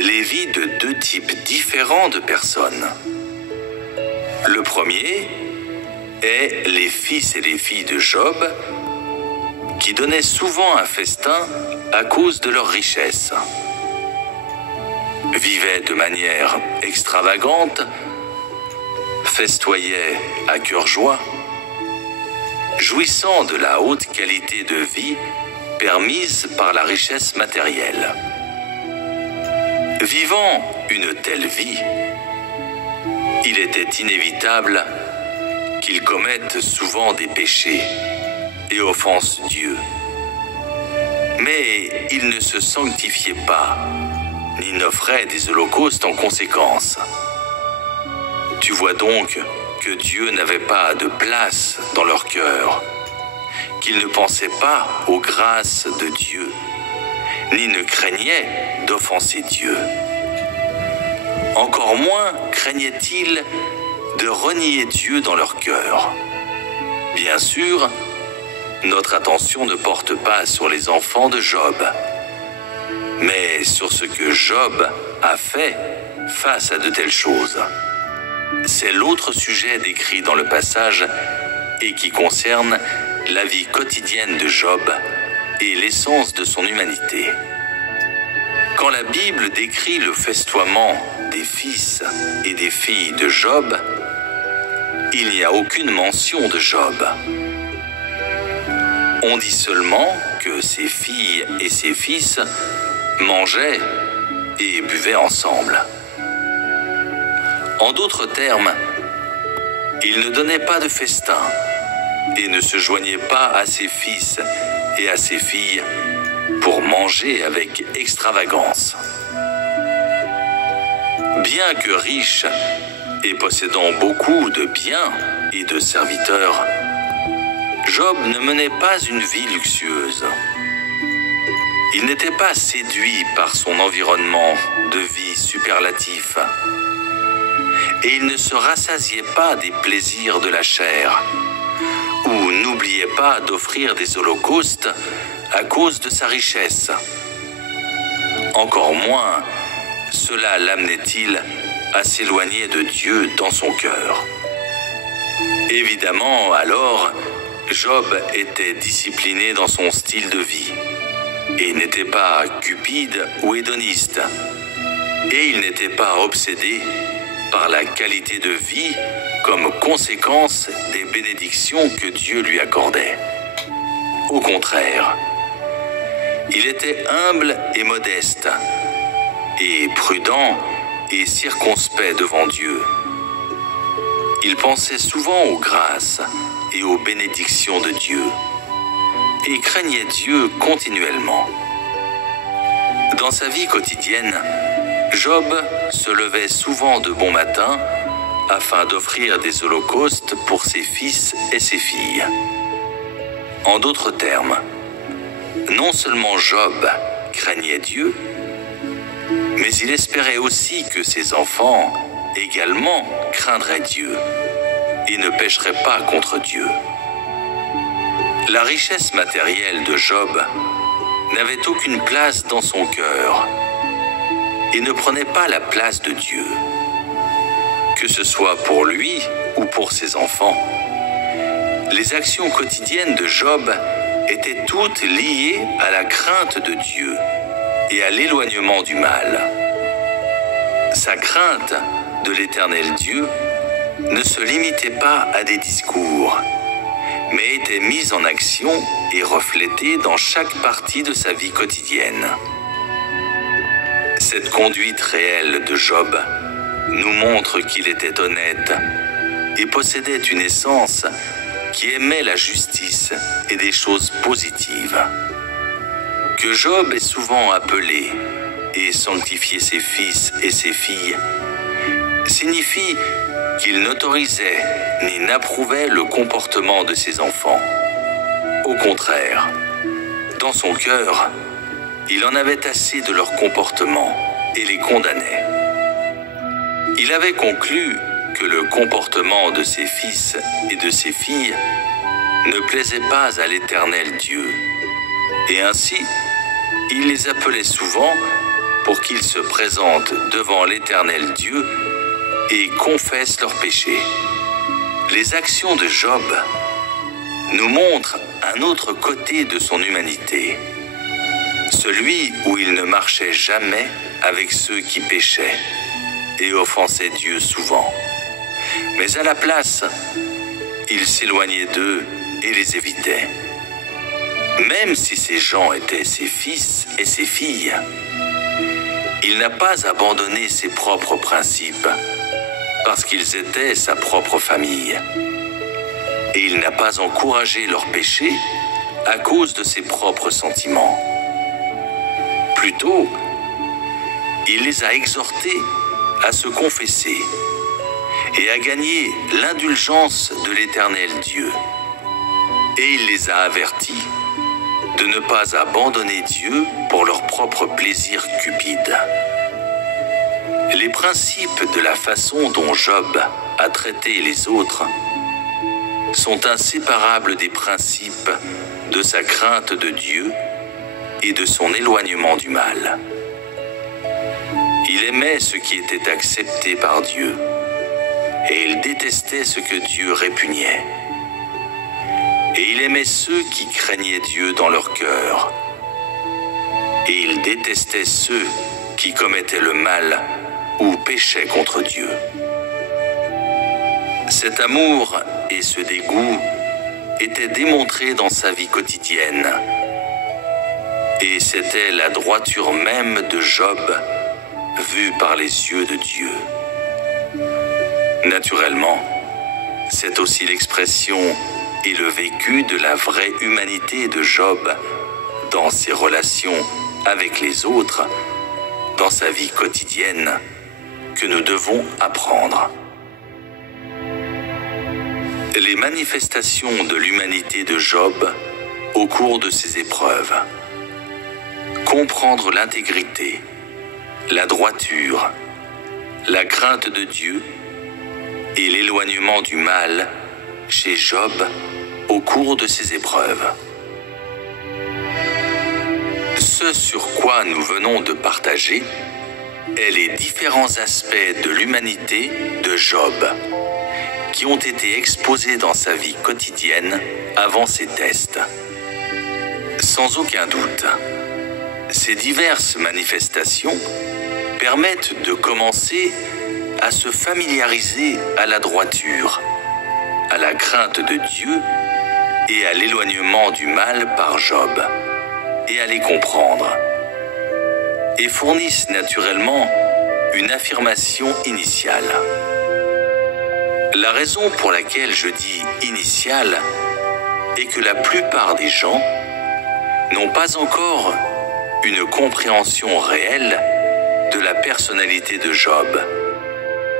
les vies de 2 types différents de personnes. Le premier est les fils et les filles de Job qui donnaient souvent un festin à cause de leur richesse, vivaient de manière extravagante, festoyaient à cœur joie, jouissant de la haute qualité de vie permise par la richesse matérielle. Vivant une telle vie, il était inévitable qu'ils commettent souvent des péchés et offensent Dieu. Mais ils ne se sanctifiaient pas, ni n'offraient des holocaustes en conséquence. Tu vois donc que Dieu n'avait pas de place dans leur cœur, qu'ils ne pensaient pas aux grâces de Dieu, ni ne craignaient d'offenser Dieu. Encore moins craignaient-ils de renier Dieu dans leur cœur. Bien sûr, notre attention ne porte pas sur les enfants de Job, mais sur ce que Job a fait face à de telles choses. C'est l'autre sujet décrit dans le passage et qui concerne la vie quotidienne de Job et l'essence de son humanité. Quand la Bible décrit le festoiement des fils et des filles de Job, il n'y a aucune mention de Job. On dit seulement que ses filles et ses fils mangeaient et buvaient ensemble. En d'autres termes, il ne donnait pas de festin et ne se joignait pas à ses fils et à ses filles pour manger avec extravagance. Bien que riche et possédant beaucoup de biens et de serviteurs, Job ne menait pas une vie luxueuse. Il n'était pas séduit par son environnement de vie superlatif et il ne se rassasiait pas des plaisirs de la chair ou n'oubliait pas d'offrir des holocaustes à cause de sa richesse. Encore moins, cela l'amenait-il à s'éloigner de Dieu dans son cœur. Évidemment, alors, Job était discipliné dans son style de vie et n'était pas cupide ou hédoniste. Et il n'était pas obsédé par la qualité de vie comme conséquence des bénédictions que Dieu lui accordait. Au contraire, il était humble et modeste, et prudent et circonspect devant Dieu. Il pensait souvent aux grâces et aux bénédictions de Dieu, et craignait Dieu continuellement. Dans sa vie quotidienne, Job se levait souvent de bon matin afin d'offrir des holocaustes pour ses fils et ses filles. En d'autres termes, non seulement Job craignait Dieu, mais il espérait aussi que ses enfants également craindraient Dieu et ne pécheraient pas contre Dieu. La richesse matérielle de Job n'avait aucune place dans son cœur et ne prenait pas la place de Dieu. Que ce soit pour lui ou pour ses enfants, les actions quotidiennes de Job étaient toutes liées à la crainte de Dieu et à l'éloignement du mal. Sa crainte de l'Éternel Dieu ne se limitait pas à des discours, mais était mise en action et reflétée dans chaque partie de sa vie quotidienne. Cette conduite réelle de Job nous montre qu'il était honnête et possédait une essence qui aimait la justice et des choses positives. Que Job ait souvent appelé et sanctifié ses fils et ses filles signifie qu'il n'autorisait ni n'approuvait le comportement de ses enfants. Au contraire, dans son cœur, il en avait assez de leur comportement et les condamnait. Il avait conclu que le comportement de ses fils et de ses filles ne plaisait pas à l'Éternel Dieu, et ainsi, il les appelait souvent pour qu'ils se présentent devant l'Éternel Dieu et confessent leurs péchés. Les actions de Job nous montrent un autre côté de son humanité, celui où il ne marchait jamais avec ceux qui péchaient et offensaient Dieu souvent. Mais à la place, il s'éloignait d'eux et les évitait. Même si ces gens étaient ses fils et ses filles, il n'a pas abandonné ses propres principes parce qu'ils étaient sa propre famille. Et il n'a pas encouragé leurs péchés à cause de ses propres sentiments. Plutôt, il les a exhortés à se confesser et à gagner l'indulgence de l'Éternel Dieu. Et il les a avertis de ne pas abandonner Dieu pour leur propre plaisir cupide. Les principes de la façon dont Job a traité les autres sont inséparables des principes de sa crainte de Dieu et de son éloignement du mal. Il aimait ce qui était accepté par Dieu et il détestait ce que Dieu répugnait. Et il aimait ceux qui craignaient Dieu dans leur cœur. Et il détestait ceux qui commettaient le mal ou péchaient contre Dieu. Cet amour et ce dégoût étaient démontrés dans sa vie quotidienne. Et c'était la droiture même de Job vue par les yeux de Dieu. Naturellement, c'est aussi l'expression et le vécu de la vraie humanité de Job dans ses relations avec les autres, dans sa vie quotidienne, que nous devons apprendre. Les manifestations de l'humanité de Job au cours de ces épreuves. Comprendre l'intégrité, la droiture, la crainte de Dieu et l'éloignement du mal chez Job au cours de ces épreuves. Ce sur quoi nous venons de partager est les différents aspects de l'humanité de Job qui ont été exposés dans sa vie quotidienne avant ces tests. Sans aucun doute, ces diverses manifestations permettent de commencer à se familiariser à la droiture, à la crainte de Dieu et à l'éloignement du mal par Job, et à les comprendre, et fournissent naturellement une affirmation initiale. La raison pour laquelle je dis initiale est que la plupart des gens n'ont pas encore une compréhension réelle de la personnalité de Job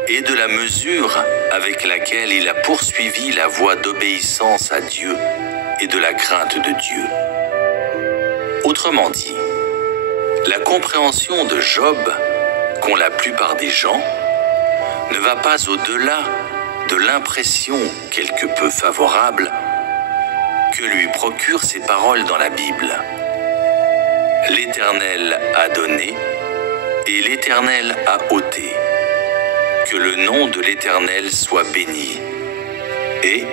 et de la mesure avec laquelle il a poursuivi la voie d'obéissance à Dieu et de la crainte de Dieu. Autrement dit, la compréhension de Job qu'ont la plupart des gens ne va pas au-delà de l'impression quelque peu favorable que lui procurent ces paroles dans la Bible. L'Éternel a donné et l'Éternel a ôté. Que le nom de l'Éternel soit béni. Et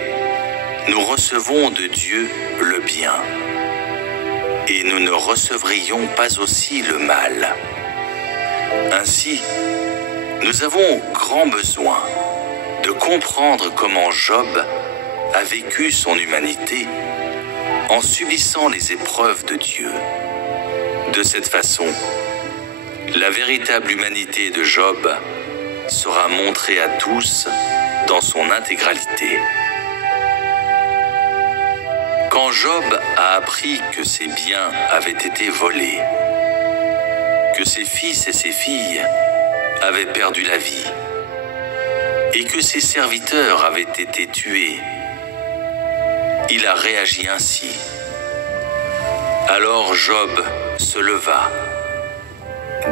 nous recevons de Dieu le bien. Et nous ne recevrions pas aussi le mal. Ainsi, nous avons grand besoin de comprendre comment Job a vécu son humanité en subissant les épreuves de Dieu. De cette façon, la véritable humanité de Job sera montrée à tous dans son intégralité. Quand Job a appris que ses biens avaient été volés, que ses fils et ses filles avaient perdu la vie, et que ses serviteurs avaient été tués, il a réagi ainsi. Alors Job se leva,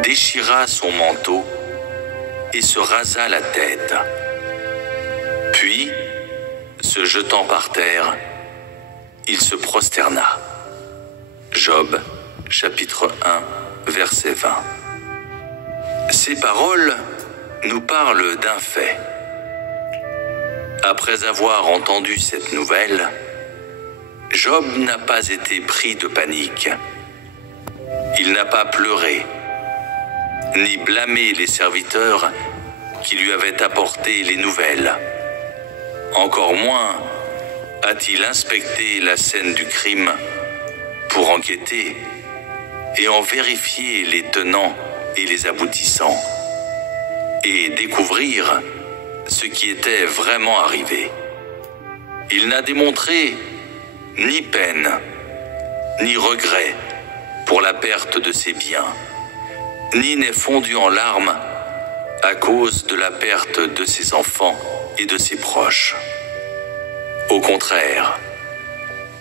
déchira son manteau et se rasa la tête. Puis, se jetant par terre, il se prosterna. Job, chapitre 1, verset 20. Ces paroles nous parlent d'un fait. Après avoir entendu cette nouvelle, Job n'a pas été pris de panique. Il n'a pas pleuré, ni blâmé les serviteurs qui lui avaient apporté les nouvelles. Encore moins a-t-il inspecté la scène du crime pour enquêter et en vérifier les tenants et les aboutissants et découvrir ce qui était vraiment arrivé. Il n'a démontré ni peine, ni regret pour la perte de ses biens, ni n'est fondu en larmes à cause de la perte de ses enfants et de ses proches. Au contraire,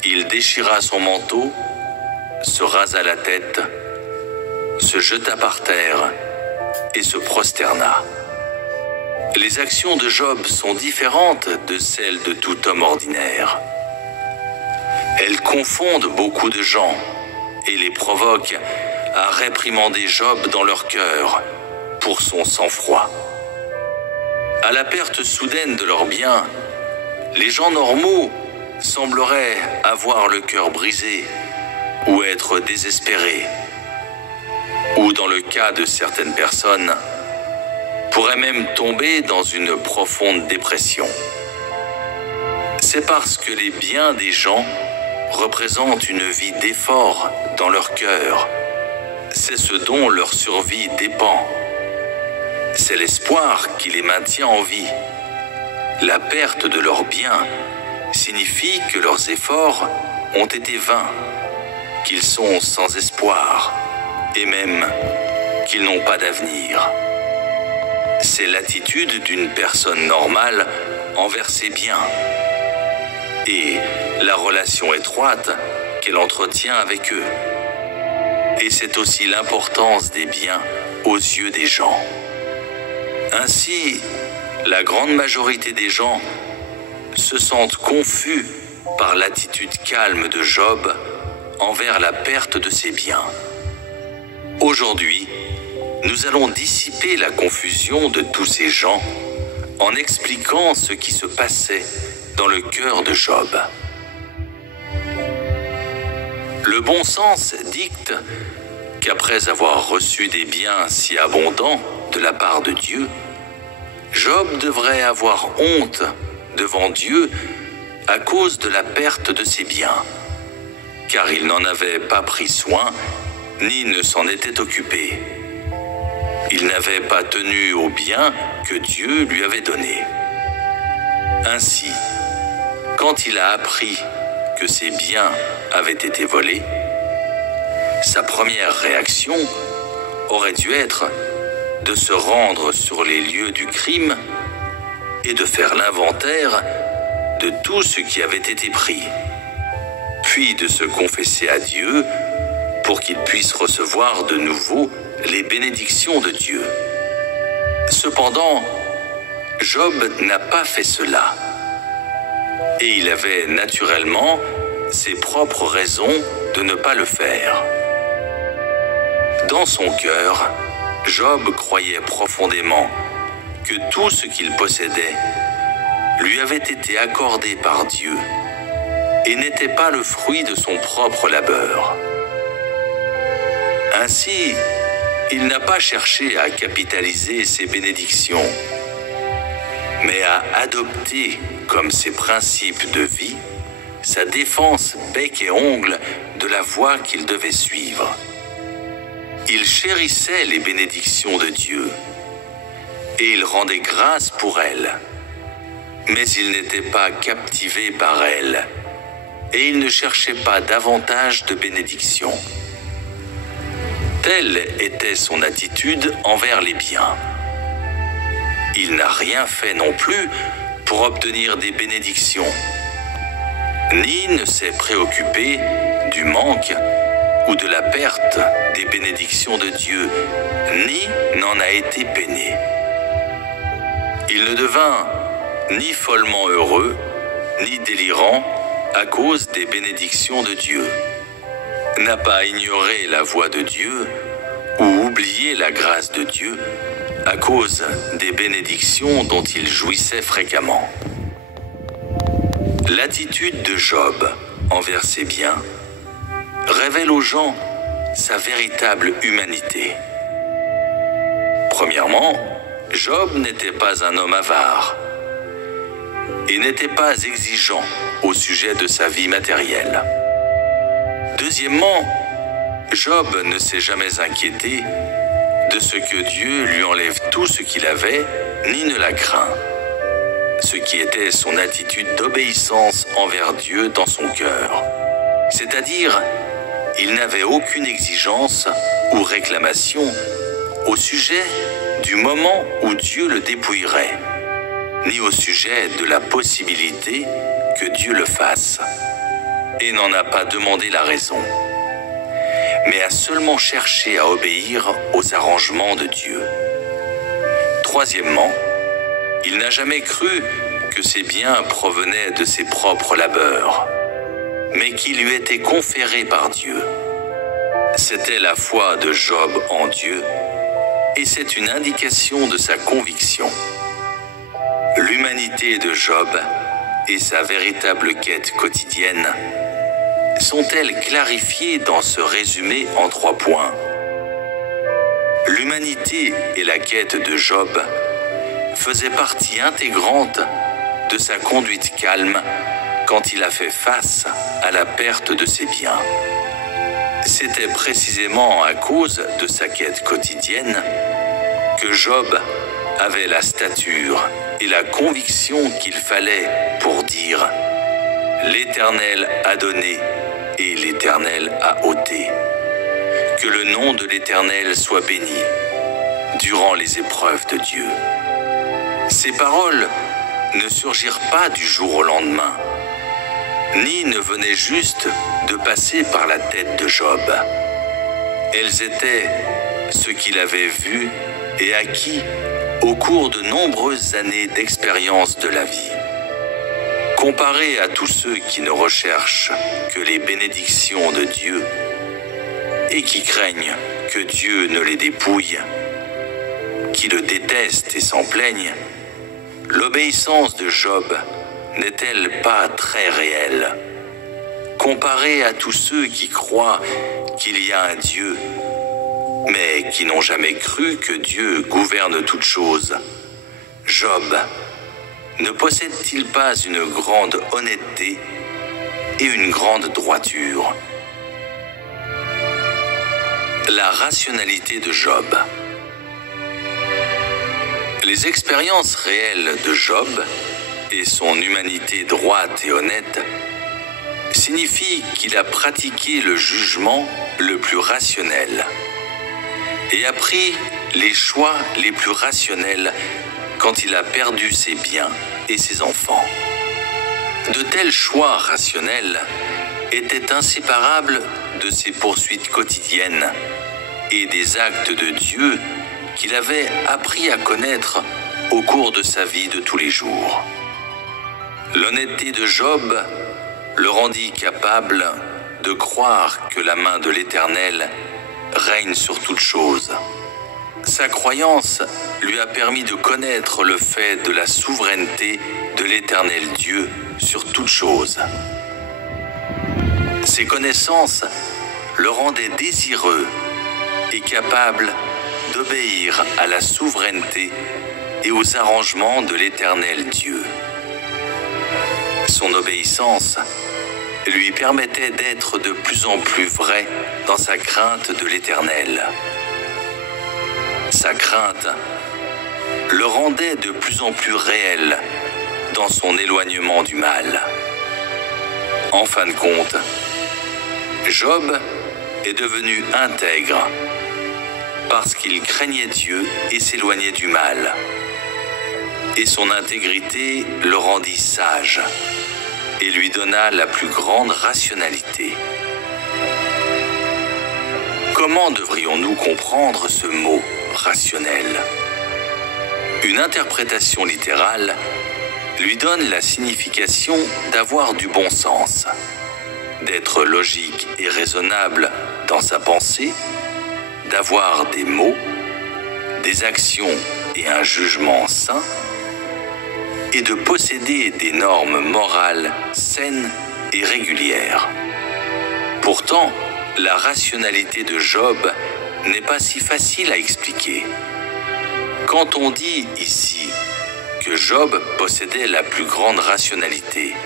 il déchira son manteau, se rasa la tête, se jeta par terre et se prosterna. Les actions de Job sont différentes de celles de tout homme ordinaire. Elles confondent beaucoup de gens et les provoquent à réprimander Job dans leur cœur pour son sang-froid. À la perte soudaine de leurs biens, les gens normaux sembleraient avoir le cœur brisé ou être désespérés, ou dans le cas de certaines personnes, pourraient même tomber dans une profonde dépression. C'est parce que les biens des gens représentent une vie d'effort dans leur cœur. C'est ce dont leur survie dépend. C'est l'espoir qui les maintient en vie. La perte de leurs biens signifie que leurs efforts ont été vains, qu'ils sont sans espoir et même qu'ils n'ont pas d'avenir. C'est l'attitude d'une personne normale envers ses biens et la relation étroite qu'elle entretient avec eux. Et c'est aussi l'importance des biens aux yeux des gens. Ainsi, la grande majorité des gens se sentent confus par l'attitude calme de Job envers la perte de ses biens. Aujourd'hui, nous allons dissiper la confusion de tous ces gens en expliquant ce qui se passait dans le cœur de Job. Le bon sens dicte qu'après avoir reçu des biens si abondants de la part de Dieu, Job devrait avoir honte devant Dieu à cause de la perte de ses biens, car il n'en avait pas pris soin ni ne s'en était occupé. Il n'avait pas tenu aux biens que Dieu lui avait donnés. Ainsi, quand il a appris que ses biens avaient été volés, sa première réaction aurait dû être de se rendre sur les lieux du crime et de faire l'inventaire de tout ce qui avait été pris, puis de se confesser à Dieu pour qu'il puisse recevoir de nouveau les bénédictions de Dieu. Cependant, Job n'a pas fait cela, et il avait naturellement ses propres raisons de ne pas le faire. Dans son cœur, Job croyait profondément que tout ce qu'il possédait lui avait été accordé par Dieu et n'était pas le fruit de son propre labeur. Ainsi, il n'a pas cherché à capitaliser ses bénédictions, mais à adopter comme ses principes de vie sa défense bec et ongle de la voie qu'il devait suivre. Il chérissait les bénédictions de Dieu et il rendait grâce pour elles, mais il n'était pas captivé par elles et il ne cherchait pas davantage de bénédictions. Telle était son attitude envers les biens. Il n'a rien fait non plus pour obtenir des bénédictions, ni ne s'est préoccupé du manque ou de la perte des bénédictions de Dieu, ni n'en a été peiné. Il ne devint ni follement heureux, ni délirant à cause des bénédictions de Dieu, n'a pas ignoré la voix de Dieu ou oublié la grâce de Dieu à cause des bénédictions dont il jouissait fréquemment. L'attitude de Job envers ses biens révèle aux gens sa véritable humanité. Premièrement, Job n'était pas un homme avare et n'était pas exigeant au sujet de sa vie matérielle. Deuxièmement, Job ne s'est jamais inquiété de ce que Dieu lui enlève tout ce qu'il avait, ni ne l'a craint, ce qui était son attitude d'obéissance envers Dieu dans son cœur. C'est-à-dire, il n'avait aucune exigence ou réclamation au sujet du moment où Dieu le dépouillerait, ni au sujet de la possibilité que Dieu le fasse, et n'en a pas demandé la raison, mais a seulement cherché à obéir aux arrangements de Dieu. Troisièmement, il n'a jamais cru que ses biens provenaient de ses propres labeurs, mais qui lui étaient conférés par Dieu. C'était la foi de Job en Dieu, et c'est une indication de sa conviction. L'humanité de Job et sa véritable quête quotidienne sont-elles clarifiées dans ce résumé en 3 points. L'humanité et la quête de Job faisaient partie intégrante de sa conduite calme quand il a fait face à la perte de ses biens. C'était précisément à cause de sa quête quotidienne que Job avait la stature et la conviction qu'il fallait pour dire « L'Éternel a donné et l'Éternel a ôté. Que le nom de l'Éternel soit béni durant les épreuves de Dieu. » Ces paroles ne surgirent pas du jour au lendemain, ni ne venaient juste de passer par la tête de Job. Elles étaient ce qu'il avait vu et acquis au cours de nombreuses années d'expérience de la vie. Comparé à tous ceux qui ne recherchent que les bénédictions de Dieu et qui craignent que Dieu ne les dépouille, qui le détestent et s'en plaignent, l'obéissance de Job n'est-elle pas très réelle? Comparé à tous ceux qui croient qu'il y a un Dieu, mais qui n'ont jamais cru que Dieu gouverne toutes choses, Job ne possède-t-il pas une grande honnêteté et une grande droiture? La rationalité de Job. Les expériences réelles de Job et son humanité droite et honnête signifient qu'il a pratiqué le jugement le plus rationnel et a pris les choix les plus rationnels quand il a perdu ses biens et ses enfants. De tels choix rationnels étaient inséparables de ses poursuites quotidiennes et des actes de Dieu qu'il avait appris à connaître au cours de sa vie de tous les jours. L'honnêteté de Job le rendit capable de croire que la main de l'Éternel règne sur toutes choses. Sa croyance lui a permis de connaître le fait de la souveraineté de l'Éternel Dieu sur toutes choses. Ces connaissances le rendaient désireux et capable d'obéir à la souveraineté et aux arrangements de l'Éternel Dieu. Son obéissance lui permettait d'être de plus en plus vrai dans sa crainte de l'Éternel. Sa crainte le rendait de plus en plus réel dans son éloignement du mal. En fin de compte, Job est devenu intègre parce qu'il craignait Dieu et s'éloignait du mal. Et son intégrité le rendit sage et lui donna la plus grande rationalité. Comment devrions-nous comprendre ce mot rationnel? Une interprétation littérale lui donne la signification d'avoir du bon sens, d'être logique et raisonnable dans sa pensée, d'avoir des mots, des actions et un jugement sain, et de posséder des normes morales saines et régulières. Pourtant, la rationalité de Job n'est pas si facile à expliquer. Quand on dit ici que Job possédait la plus grande rationalité,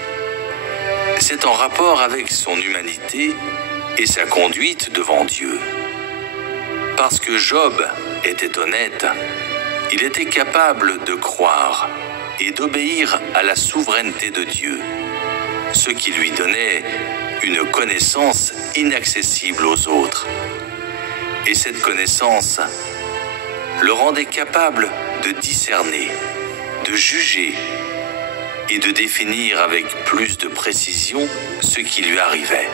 c'est en rapport avec son humanité et sa conduite devant Dieu. Parce que Job était honnête, il était capable de croire et d'obéir à la souveraineté de Dieu, ce qui lui donnait une connaissance inaccessible aux autres. Et cette connaissance le rendait capable de discerner, de juger et de définir avec plus de précision ce qui lui arrivait.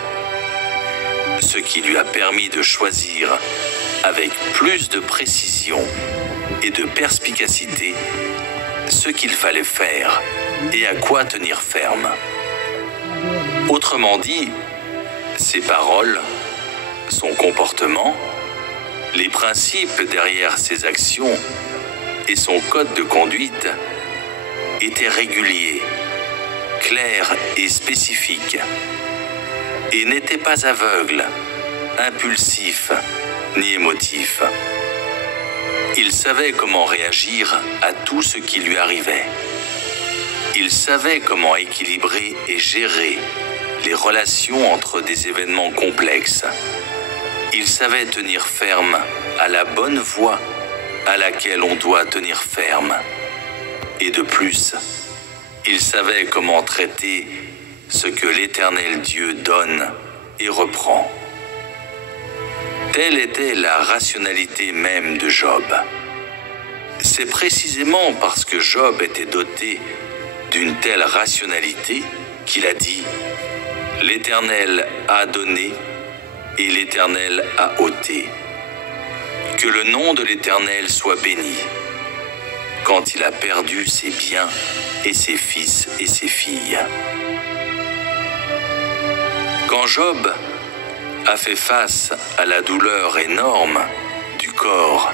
Ce qui lui a permis de choisir avec plus de précision et de perspicacité ce qu'il fallait faire et à quoi tenir ferme. Autrement dit, ses paroles, son comportement, les principes derrière ses actions et son code de conduite étaient réguliers, clairs et spécifiques, et n'étaient pas aveugles, impulsifs ni émotifs. Il savait comment réagir à tout ce qui lui arrivait. Il savait comment équilibrer et gérer les relations entre des événements complexes. Il savait tenir ferme à la bonne voie à laquelle on doit tenir ferme. Et de plus, il savait comment traiter ce que l'Éternel Dieu donne et reprend. Telle était la rationalité même de Job. C'est précisément parce que Job était doté d'une telle rationalité qu'il a dit « L'Éternel a donné et l'Éternel a ôté. Que le nom de l'Éternel soit béni. Quand il a perdu ses biens et ses fils et ses filles. » Quand Job a fait face à la douleur énorme du corps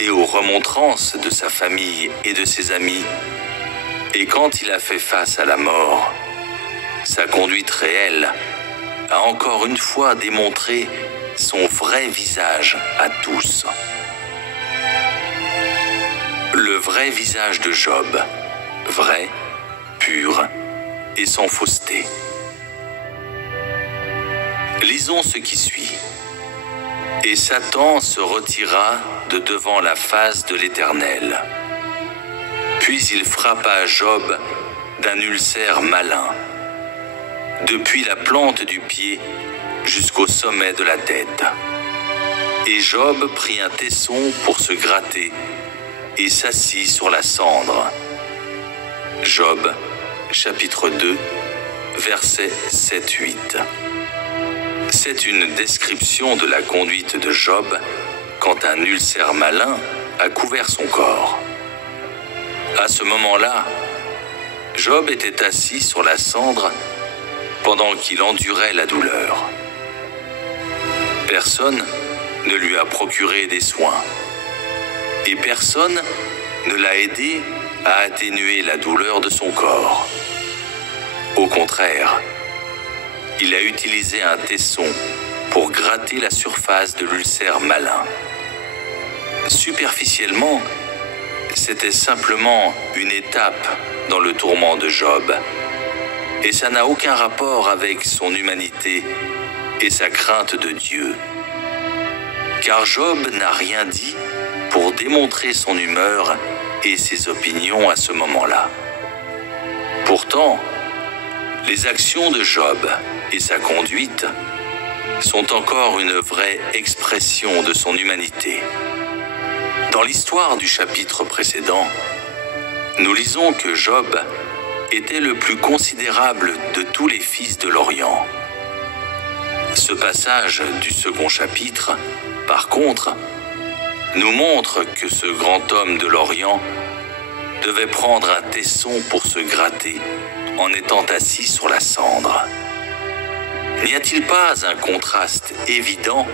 et aux remontrances de sa famille et de ses amis, et quand il a fait face à la mort, sa conduite réelle a encore une fois démontré son vrai visage à tous. Le vrai visage de Job, vrai, pur et sans fausseté. Lisons ce qui suit. Et Satan se retira de devant la face de l'Éternel. Puis il frappa Job d'un ulcère malin, depuis la plante du pied jusqu'au sommet de la tête. Et Job prit un tesson pour se gratter et s'assit sur la cendre. Job, chapitre 2, versets 7-8. C'est une description de la conduite de Job quand un ulcère malin a couvert son corps. À ce moment-là, Job était assis sur la cendre pendant qu'il endurait la douleur. Personne ne lui a procuré des soins et personne ne l'a aidé à atténuer la douleur de son corps. Au contraire, il a utilisé un tesson pour gratter la surface de l'ulcère malin. Superficiellement, c'était simplement une étape dans le tourment de Job, et ça n'a aucun rapport avec son humanité et sa crainte de Dieu. Car Job n'a rien dit pour démontrer son humeur et ses opinions à ce moment-là. Pourtant, les actions de Job et sa conduite sont encore une vraie expression de son humanité. Dans l'histoire du chapitre précédent, nous lisons que Job était le plus considérable de tous les fils de l'Orient. Ce passage du second chapitre, par contre, nous montre que ce grand homme de l'Orient devait prendre un tesson pour se gratter en étant assis sur la cendre. N'y a-t-il pas un contraste évident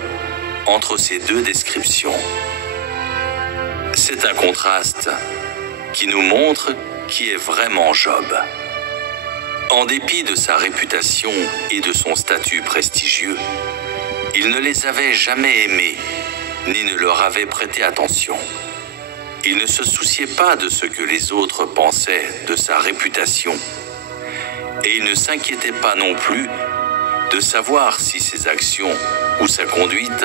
entre ces deux descriptions? C'est un contraste qui nous montre qui est vraiment Job. En dépit de sa réputation et de son statut prestigieux, il ne les avait jamais aimés, ni ne leur avait prêté attention. Il ne se souciait pas de ce que les autres pensaient de sa réputation, et il ne s'inquiétait pas non plus de savoir si ses actions ou sa conduite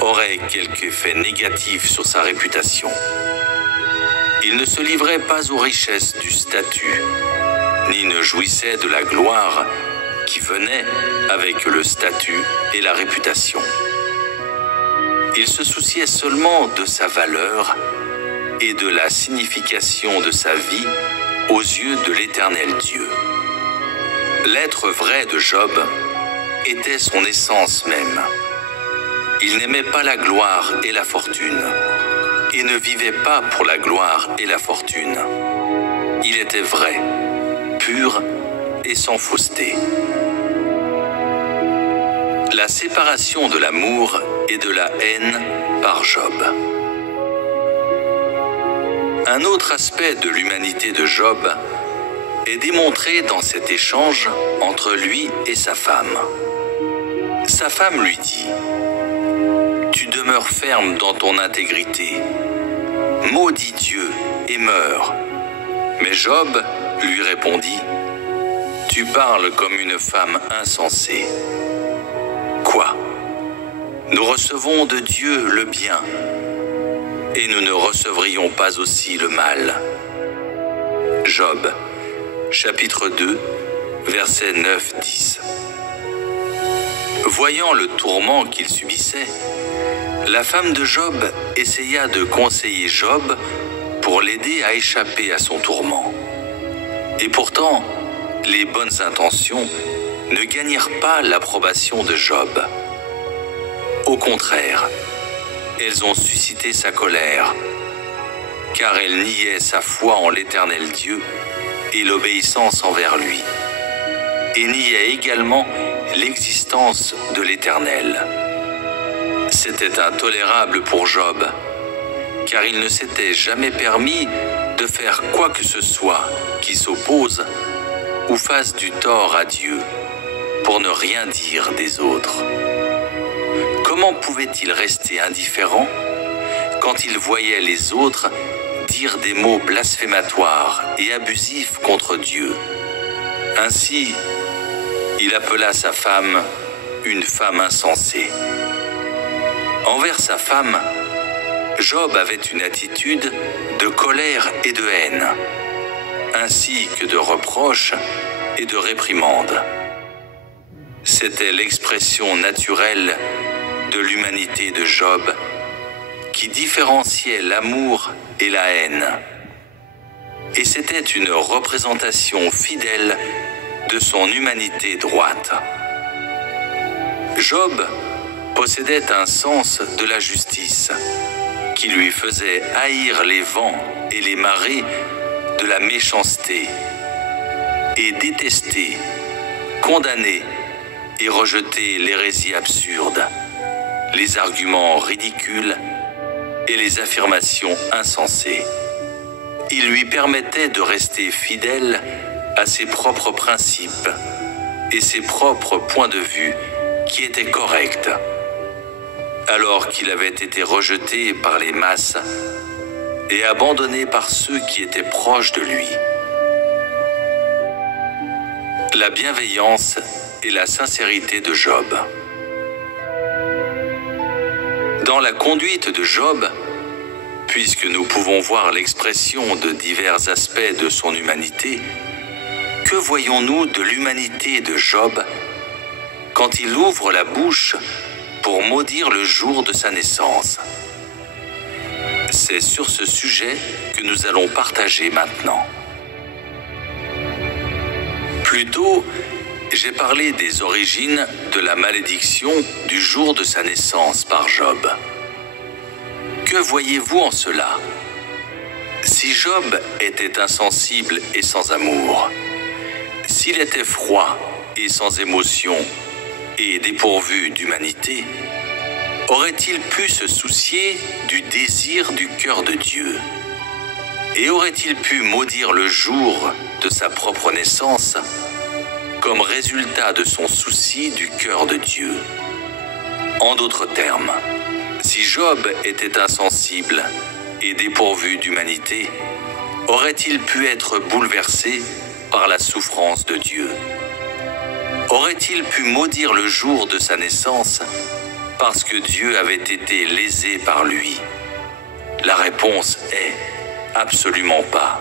auraient quelque effet négatif sur sa réputation. Il ne se livrait pas aux richesses du statut, ni ne jouissait de la gloire qui venait avec le statut et la réputation. Il se souciait seulement de sa valeur et de la signification de sa vie aux yeux de l'Éternel Dieu. L'être vrai de Job était son essence même. Il n'aimait pas la gloire et la fortune, et ne vivait pas pour la gloire et la fortune. Il était vrai, pur et sans fausseté. La séparation de l'amour et de la haine par Job. Un autre aspect de l'humanité de Job est démontré dans cet échange entre lui et sa femme. Sa femme lui dit « Tu demeures ferme dans ton intégrité. Maudis Dieu et meurs. » Mais Job lui répondit « Tu parles comme une femme insensée. Quoi? Nous recevons de Dieu le bien. et nous ne recevrions pas aussi le mal. Job, chapitre 2, versets 9-10. Voyant le tourment qu'il subissait, la femme de Job essaya de conseiller Job pour l'aider à échapper à son tourment. Et pourtant, les bonnes intentions ne gagnèrent pas l'approbation de Job. Au contraire, elles ont suscité sa colère, car elle niait sa foi en l'Éternel Dieu et l'obéissance envers lui, et niait également l'existence de l'Éternel. C'était intolérable pour Job, car il ne s'était jamais permis de faire quoi que ce soit qui s'oppose ou fasse du tort à Dieu, pour ne rien dire des autres. Comment pouvait-il rester indifférent quand il voyait les autres dire des mots blasphématoires et abusifs contre Dieu? Ainsi, il appela sa femme une femme insensée. Envers sa femme, Job avait une attitude de colère et de haine, ainsi que de reproches et de réprimandes. C'était l'expression naturelle de l'humanité de Job qui différenciait l'amour et la haine. Et c'était une représentation fidèle de son humanité droite. Job possédait un sens de la justice qui lui faisait haïr les vents et les marées de la méchanceté et détester, condamner et rejeter l'hérésie absurde, les arguments ridicules et les affirmations insensées. Il lui permettait de rester fidèle à ses propres principes et ses propres points de vue qui étaient corrects, alors qu'il avait été rejeté par les masses et abandonné par ceux qui étaient proches de lui. La bienveillance et la sincérité de Job. Dans la conduite de Job, puisque nous pouvons voir l'expression de divers aspects de son humanité, que voyons-nous de l'humanité de Job quand il ouvre la bouche pour maudire le jour de sa naissance? C'est sur ce sujet que nous allons partager maintenant. Plus tôt, j'ai parlé des origines de la malédiction du jour de sa naissance par Job. Que voyez-vous en cela? Si Job était insensible et sans amour, s'il était froid et sans émotion et dépourvu d'humanité, aurait-il pu se soucier du désir du cœur de Dieu? Et aurait-il pu maudire le jour de sa propre naissance comme résultat de son souci du cœur de Dieu? En d'autres termes, si Job était insensible et dépourvu d'humanité, aurait-il pu être bouleversé par la souffrance de Dieu? Aurait-il pu maudire le jour de sa naissance parce que Dieu avait été lésé par lui? La réponse est absolument pas.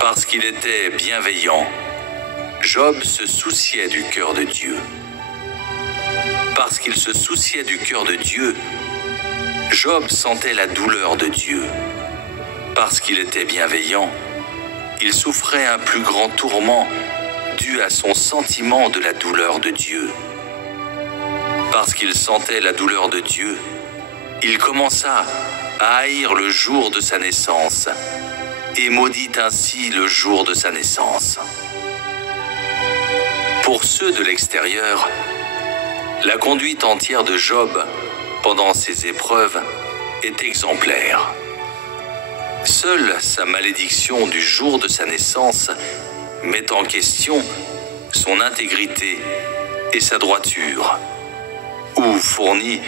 Parce qu'il était bienveillant, Job se souciait du cœur de Dieu. Parce qu'il se souciait du cœur de Dieu, Job sentait la douleur de Dieu. Parce qu'il était bienveillant, il souffrait un plus grand tourment dû à son sentiment de la douleur de Dieu. Parce qu'il sentait la douleur de Dieu, il commença à haïr le jour de sa naissance et maudit ainsi le jour de sa naissance. Pour ceux de l'extérieur, la conduite entière de Job pendant ces épreuves est exemplaire. Seule sa malédiction du jour de sa naissance met en question son intégrité et sa droiture, ou fournit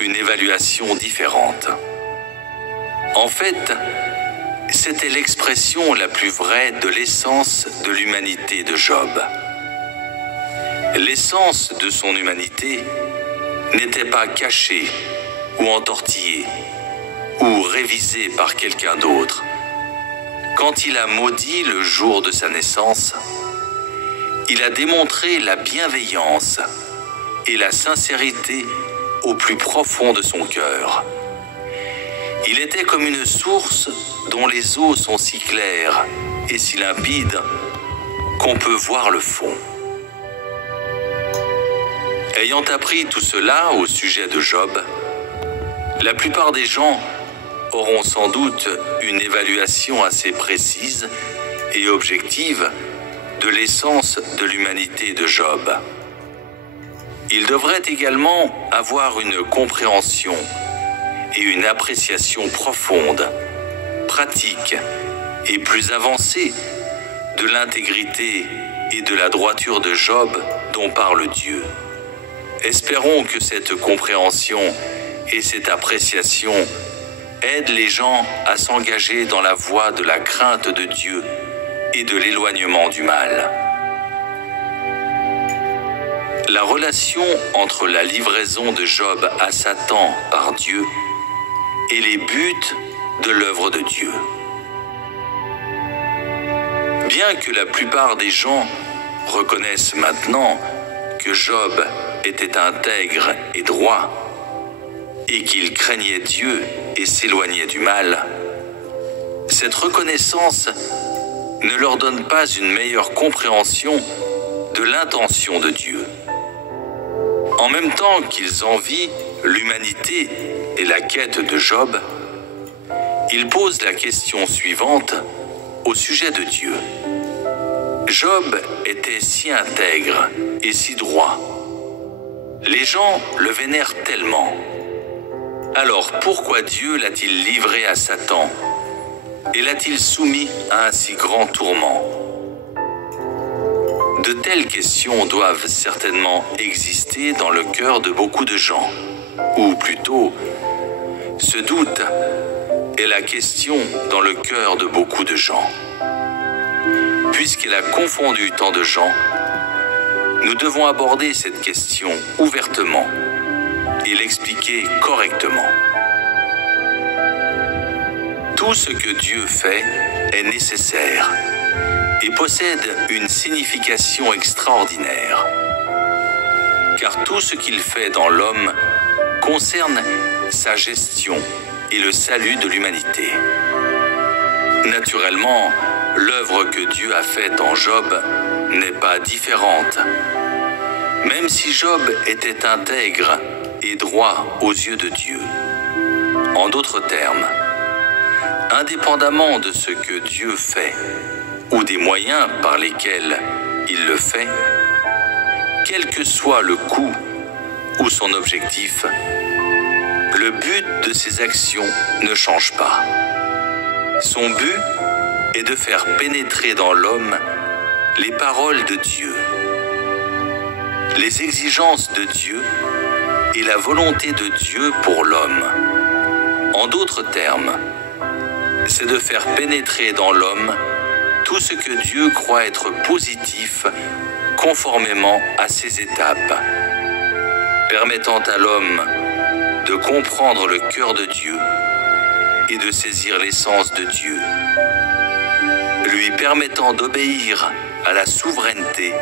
une évaluation différente. En fait, c'était l'expression la plus vraie de l'essence de l'humanité de Job. L'essence de son humanité n'était pas cachée ou entortillée, ou révisé par quelqu'un d'autre. Quand il a maudit le jour de sa naissance, il a démontré la bienveillance et la sincérité au plus profond de son cœur. Il était comme une source dont les eaux sont si claires et si limpides qu'on peut voir le fond. Ayant appris tout cela au sujet de Job, la plupart des gens auront sans doute une évaluation assez précise et objective de l'essence de l'humanité de Job. Ils devraient également avoir une compréhension et une appréciation profonde, pratique et plus avancée de l'intégrité et de la droiture de Job dont parle Dieu. Espérons que cette compréhension et cette appréciation aident les gens à s'engager dans la voie de la crainte de Dieu et de l'éloignement du mal. La relation entre la livraison de Job à Satan par Dieu et les buts de l'œuvre de Dieu. Bien que la plupart des gens reconnaissent maintenant que Job était intègre et droit et qu'il craignait Dieu et s'éloignait du mal, cette reconnaissance ne leur donne pas une meilleure compréhension de l'intention de Dieu. En même temps qu'ils envient l'humanité et la quête de Job, ils posent la question suivante au sujet de Dieu. Job était si intègre et si droit. Les gens le vénèrent tellement. Alors pourquoi Dieu l'a-t-il livré à Satan et l'a-t-il soumis à un si grand tourment? De telles questions doivent certainement exister dans le cœur de beaucoup de gens. Ou plutôt, ce doute est la question dans le cœur de beaucoup de gens. Puisqu'elle a confondu tant de gens, nous devons aborder cette question ouvertement et l'expliquer correctement. Tout ce que Dieu fait est nécessaire et possède une signification extraordinaire. Car tout ce qu'il fait dans l'homme concerne sa gestion et le salut de l'humanité. Naturellement, l'œuvre que Dieu a faite en Job n'est pas différente. Même si Job était intègre et droit aux yeux de Dieu. En d'autres termes, indépendamment de ce que Dieu fait ou des moyens par lesquels il le fait, quel que soit le coût ou son objectif, le but de ses actions ne change pas. Son but est de faire pénétrer dans l'homme les paroles de Dieu, les exigences de Dieu et la volonté de Dieu pour l'homme. En d'autres termes, c'est de faire pénétrer dans l'homme tout ce que Dieu croit être positif conformément à ses étapes, permettant à l'homme de comprendre le cœur de Dieu et de saisir l'essence de Dieu, lui permettant d'obéir à la souveraineté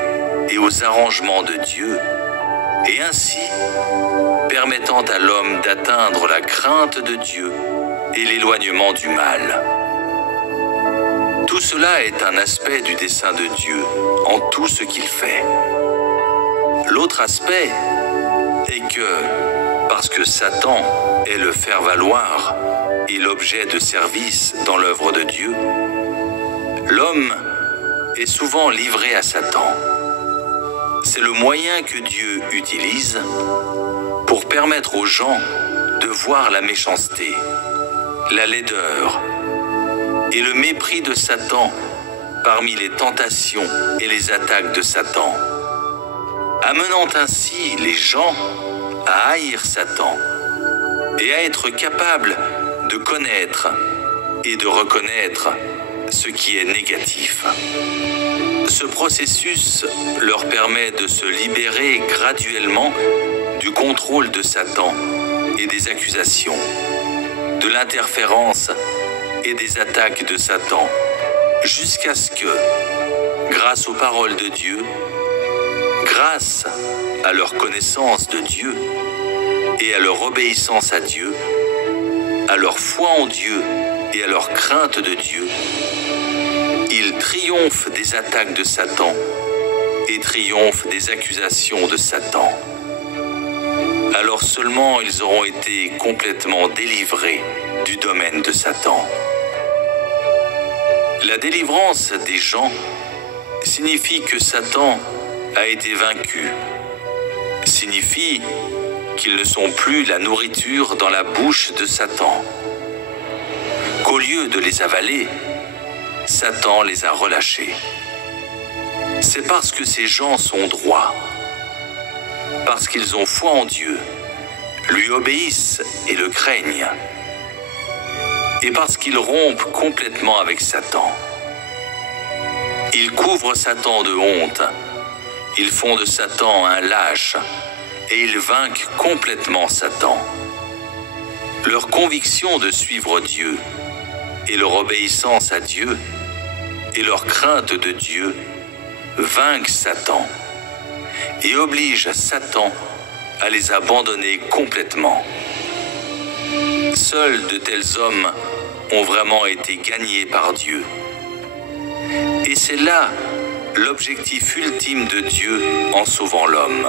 et aux arrangements de Dieu, et ainsi permettant à l'homme d'atteindre la crainte de Dieu et l'éloignement du mal. Tout cela est un aspect du dessein de Dieu en tout ce qu'il fait. L'autre aspect est que, parce que Satan est le faire-valoir et l'objet de service dans l'œuvre de Dieu, l'homme est souvent livré à Satan. C'est le moyen que Dieu utilise pour permettre aux gens de voir la méchanceté, la laideur et le mépris de Satan parmi les tentations et les attaques de Satan, amenant ainsi les gens à haïr Satan et à être capables de connaître et de reconnaître ce qui est négatif. Ce processus leur permet de se libérer graduellement du contrôle de Satan et des accusations, de l'interférence et des attaques de Satan, jusqu'à ce que, grâce aux paroles de Dieu, grâce à leur connaissance de Dieu et à leur obéissance à Dieu, à leur foi en Dieu et à leur crainte de Dieu, ils triomphent des attaques de Satan et triomphent des accusations de Satan. Alors seulement ils auront été complètement délivrés du domaine de Satan. La délivrance des gens signifie que Satan a été vaincu, signifie qu'ils ne sont plus la nourriture dans la bouche de Satan, qu'au lieu de les avaler, Satan les a relâchés. C'est parce que ces gens sont droits, parce qu'ils ont foi en Dieu, lui obéissent et le craignent, et parce qu'ils rompent complètement avec Satan. Ils couvrent Satan de honte, ils font de Satan un lâche, et ils vainquent complètement Satan. Leur conviction de suivre Dieu, et leur obéissance à Dieu, et leur crainte de Dieu, vainquent Satan, et obligent Satan à les abandonner complètement. Seuls de tels hommes ont vraiment été gagnés par Dieu. Et c'est là l'objectif ultime de Dieu en sauvant l'homme.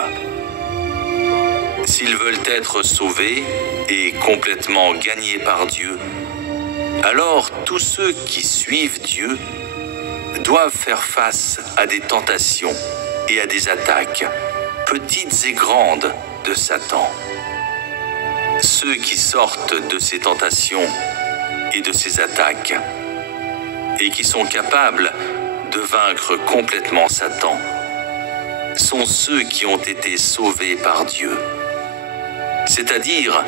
S'ils veulent être sauvés et complètement gagnés par Dieu, alors tous ceux qui suivent Dieu doivent faire face à des tentations et à des attaques, petites et grandes, de Satan. Ceux qui sortent de ces tentations et de ces attaques, et qui sont capables de vaincre complètement Satan, sont ceux qui ont été sauvés par Dieu. C'est-à-dire,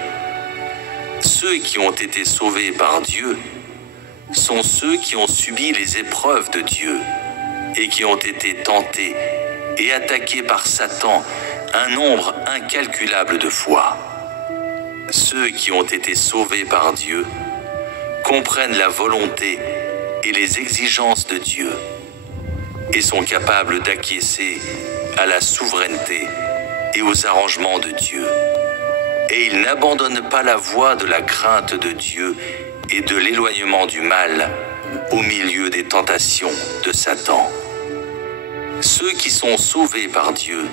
ceux qui ont été sauvés par Dieu sont ceux qui ont subi les épreuves de Dieu et qui ont été tentés et attaqués par Satan un nombre incalculable de fois. Ceux qui ont été sauvés par Dieu comprennent la volonté et les exigences de Dieu et sont capables d'acquiescer à la souveraineté et aux arrangements de Dieu. Et ils n'abandonnent pas la voie de la crainte de Dieu et de l'éloignement du mal au milieu des tentations de Satan. Ceux qui sont sauvés par Dieu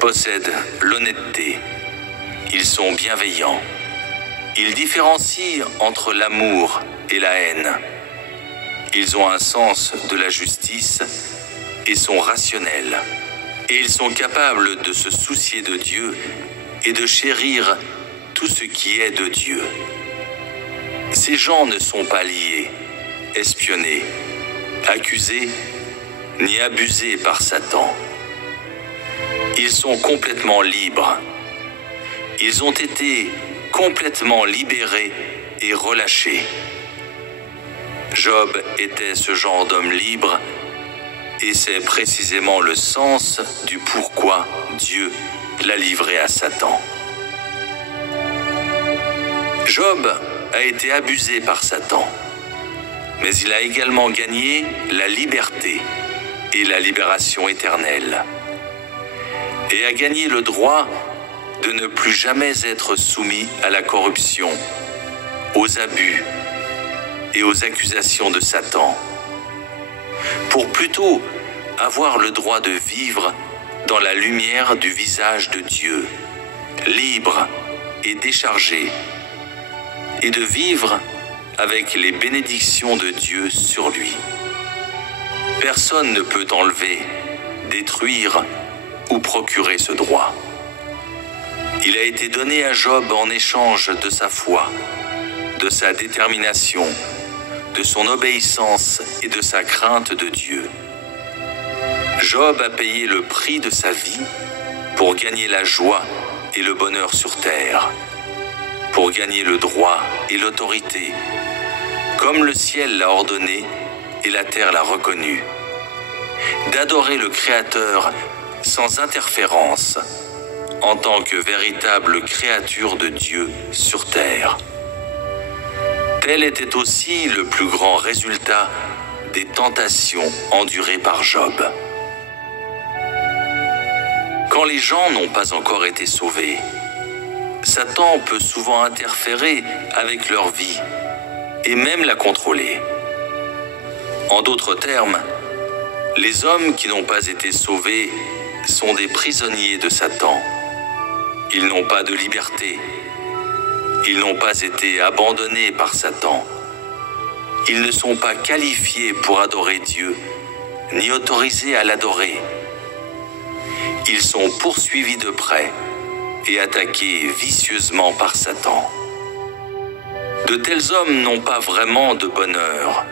possèdent l'honnêteté, ils sont bienveillants, ils différencient entre l'amour et la haine, ils ont un sens de la justice et sont rationnels, et ils sont capables de se soucier de Dieu et de chérir tout ce qui est de Dieu. Ces gens ne sont pas liés, espionnés, accusés, ni abusés par Satan. Ils sont complètement libres. Ils ont été complètement libérés et relâchés. Job était ce genre d'homme libre, et c'est précisément le sens du pourquoi Dieu l'a livré à Satan. Job a été abusé par Satan, mais il a également gagné la liberté et la libération éternelle, et a gagné le droit de ne plus jamais être soumis à la corruption, aux abus et aux accusations de Satan, pour plutôt avoir le droit de vivre dans la lumière du visage de Dieu, libre et déchargé, et de vivre avec les bénédictions de Dieu sur lui. Personne ne peut enlever, détruire ou procurer ce droit. Il a été donné à Job en échange de sa foi, de sa détermination, de son obéissance et de sa crainte de Dieu. Job a payé le prix de sa vie pour gagner la joie et le bonheur sur terre, pour gagner le droit et l'autorité, comme le ciel l'a ordonné et la terre l'a reconnu, d'adorer le Créateur sans interférence, en tant que véritable créature de Dieu sur terre. Tel était aussi le plus grand résultat des tentations endurées par Job. Quand les gens n'ont pas encore été sauvés, Satan peut souvent interférer avec leur vie et même la contrôler. En d'autres termes, les hommes qui n'ont pas été sauvés sont des prisonniers de Satan. Ils n'ont pas de liberté. Ils n'ont pas été abandonnés par Satan. Ils ne sont pas qualifiés pour adorer Dieu, ni autorisés à l'adorer. Ils sont poursuivis de près et attaqués vicieusement par Satan. De tels hommes n'ont pas vraiment de bonheur,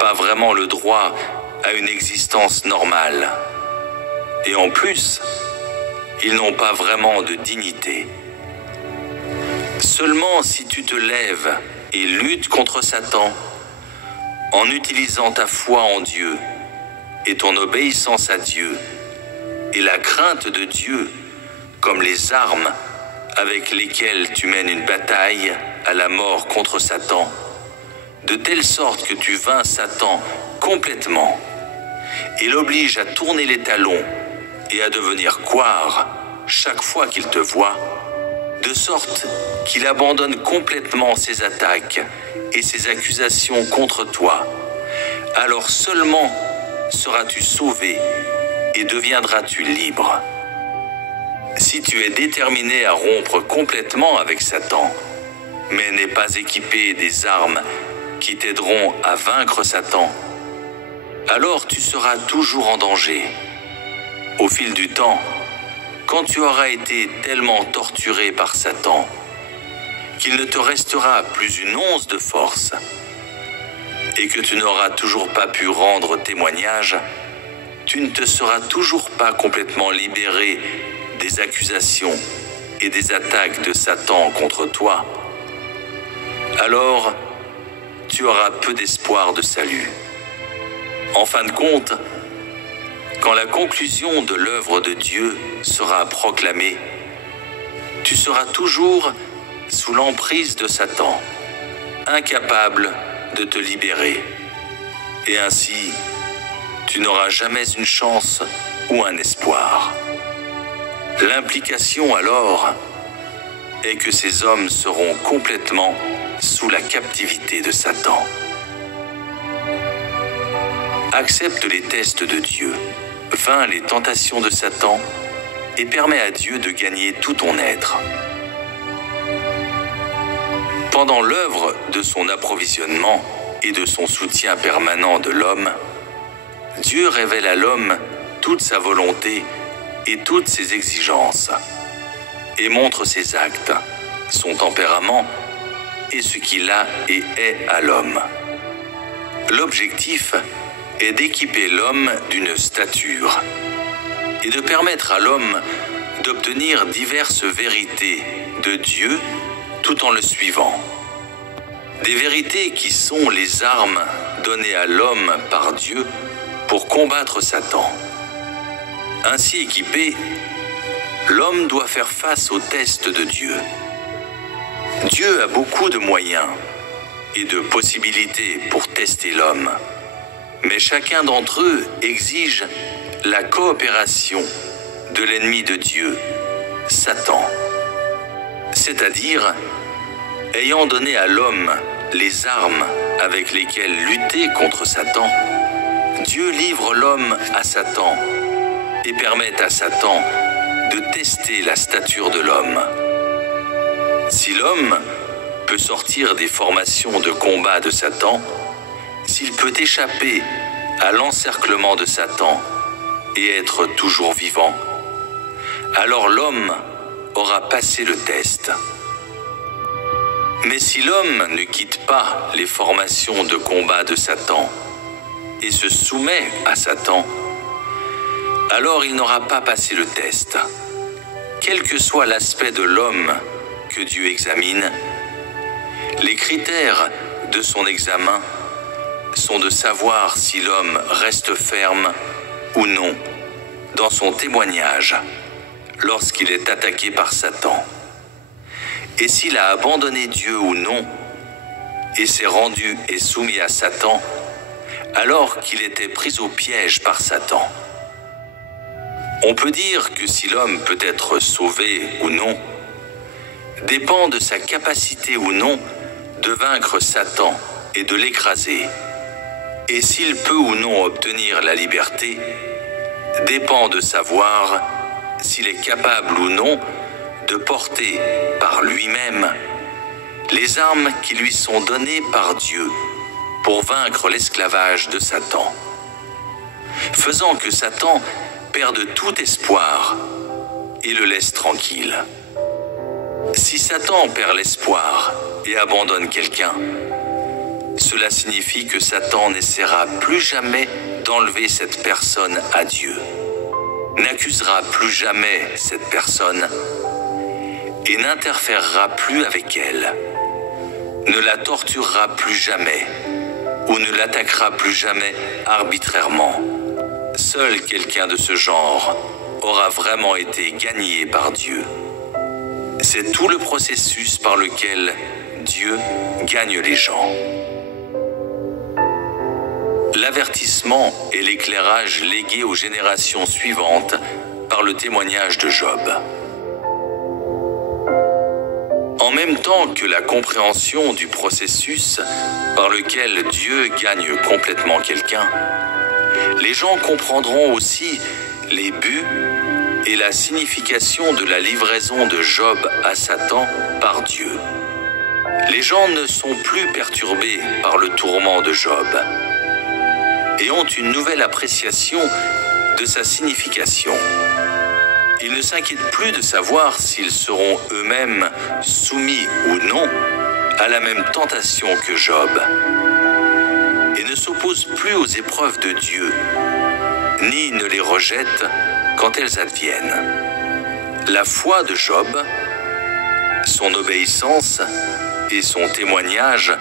pas vraiment le droit à une existence normale. Et en plus, ils n'ont pas vraiment de dignité. Seulement si tu te lèves et luttes contre Satan, en utilisant ta foi en Dieu et ton obéissance à Dieu et la crainte de Dieu comme les armes avec lesquelles tu mènes une bataille à la mort contre Satan, de telle sorte que tu vains Satan complètement et l'obliges à tourner les talons et à devenir couard chaque fois qu'il te voit, de sorte qu'il abandonne complètement ses attaques et ses accusations contre toi, alors seulement seras-tu sauvé et deviendras-tu libre. Si tu es déterminé à rompre complètement avec Satan, mais n'es pas équipé des armes qui t'aideront à vaincre Satan, alors tu seras toujours en danger. Au fil du temps, quand tu auras été tellement torturé par Satan qu'il ne te restera plus une once de force et que tu n'auras toujours pas pu rendre témoignage, tu ne te seras toujours pas complètement libéré des accusations et des attaques de Satan contre toi. Alors, tu auras peu d'espoir de salut. En fin de compte, quand la conclusion de l'œuvre de Dieu sera proclamée, tu seras toujours sous l'emprise de Satan, incapable de te libérer. Et ainsi, tu n'auras jamais une chance ou un espoir. L'implication alors est que ces hommes seront complètement sous la captivité de Satan. Accepte les tests de Dieu, vainc les tentations de Satan et permets à Dieu de gagner tout ton être. Pendant l'œuvre de son approvisionnement et de son soutien permanent de l'homme, Dieu révèle à l'homme toute sa volonté et toutes ses exigences, et montre ses actes, son tempérament et ce qu'il a et est à l'homme. L'objectif est d'équiper l'homme d'une stature et de permettre à l'homme d'obtenir diverses vérités de Dieu tout en le suivant. Des vérités qui sont les armes données à l'homme par Dieu pour combattre Satan. Ainsi équipé, l'homme doit faire face aux tests de Dieu. Dieu a beaucoup de moyens et de possibilités pour tester l'homme, mais chacun d'entre eux exige la coopération de l'ennemi de Dieu, Satan. C'est-à-dire, ayant donné à l'homme les armes avec lesquelles lutter contre Satan, Dieu livre l'homme à Satan et permet à Satan de tester la stature de l'homme. Si l'homme peut sortir des formations de combat de Satan, s'il peut échapper à l'encerclement de Satan et être toujours vivant, alors l'homme aura passé le test. Mais si l'homme ne quitte pas les formations de combat de Satan et se soumet à Satan, alors il n'aura pas passé le test. Quel que soit l'aspect de l'homme que Dieu examine, les critères de son examen sont de savoir si l'homme reste ferme ou non dans son témoignage lorsqu'il est attaqué par Satan, et s'il a abandonné Dieu ou non et s'est rendu et soumis à Satan, alors qu'il était pris au piège par Satan. On peut dire que si l'homme peut être sauvé ou non, dépend de sa capacité ou non de vaincre Satan et de l'écraser. Et s'il peut ou non obtenir la liberté, dépend de savoir s'il est capable ou non de porter par lui-même les armes qui lui sont données par Dieu pour vaincre l'esclavage de Satan, faisant que Satan perde tout espoir et le laisse tranquille. Si Satan perd l'espoir et abandonne quelqu'un, cela signifie que Satan n'essaiera plus jamais d'enlever cette personne à Dieu, n'accusera plus jamais cette personne et n'interférera plus avec elle, ne la torturera plus jamais ou ne l'attaquera plus jamais arbitrairement. Seul quelqu'un de ce genre aura vraiment été gagné par Dieu. C'est tout le processus par lequel Dieu gagne les gens. L'avertissement et l'éclairage légués aux générations suivantes par le témoignage de Job. En même temps que la compréhension du processus par lequel Dieu gagne complètement quelqu'un, les gens comprendront aussi les buts et la signification de la livraison de Job à Satan par Dieu. Les gens ne sont plus perturbés par le tourment de Job et ont une nouvelle appréciation de sa signification. Ils ne s'inquiètent plus de savoir s'ils seront eux-mêmes soumis ou non à la même tentation que Job et ne s'opposent plus aux épreuves de Dieu, ni ne les rejettent quand elles adviennent. La foi de Job, son obéissance et son témoignage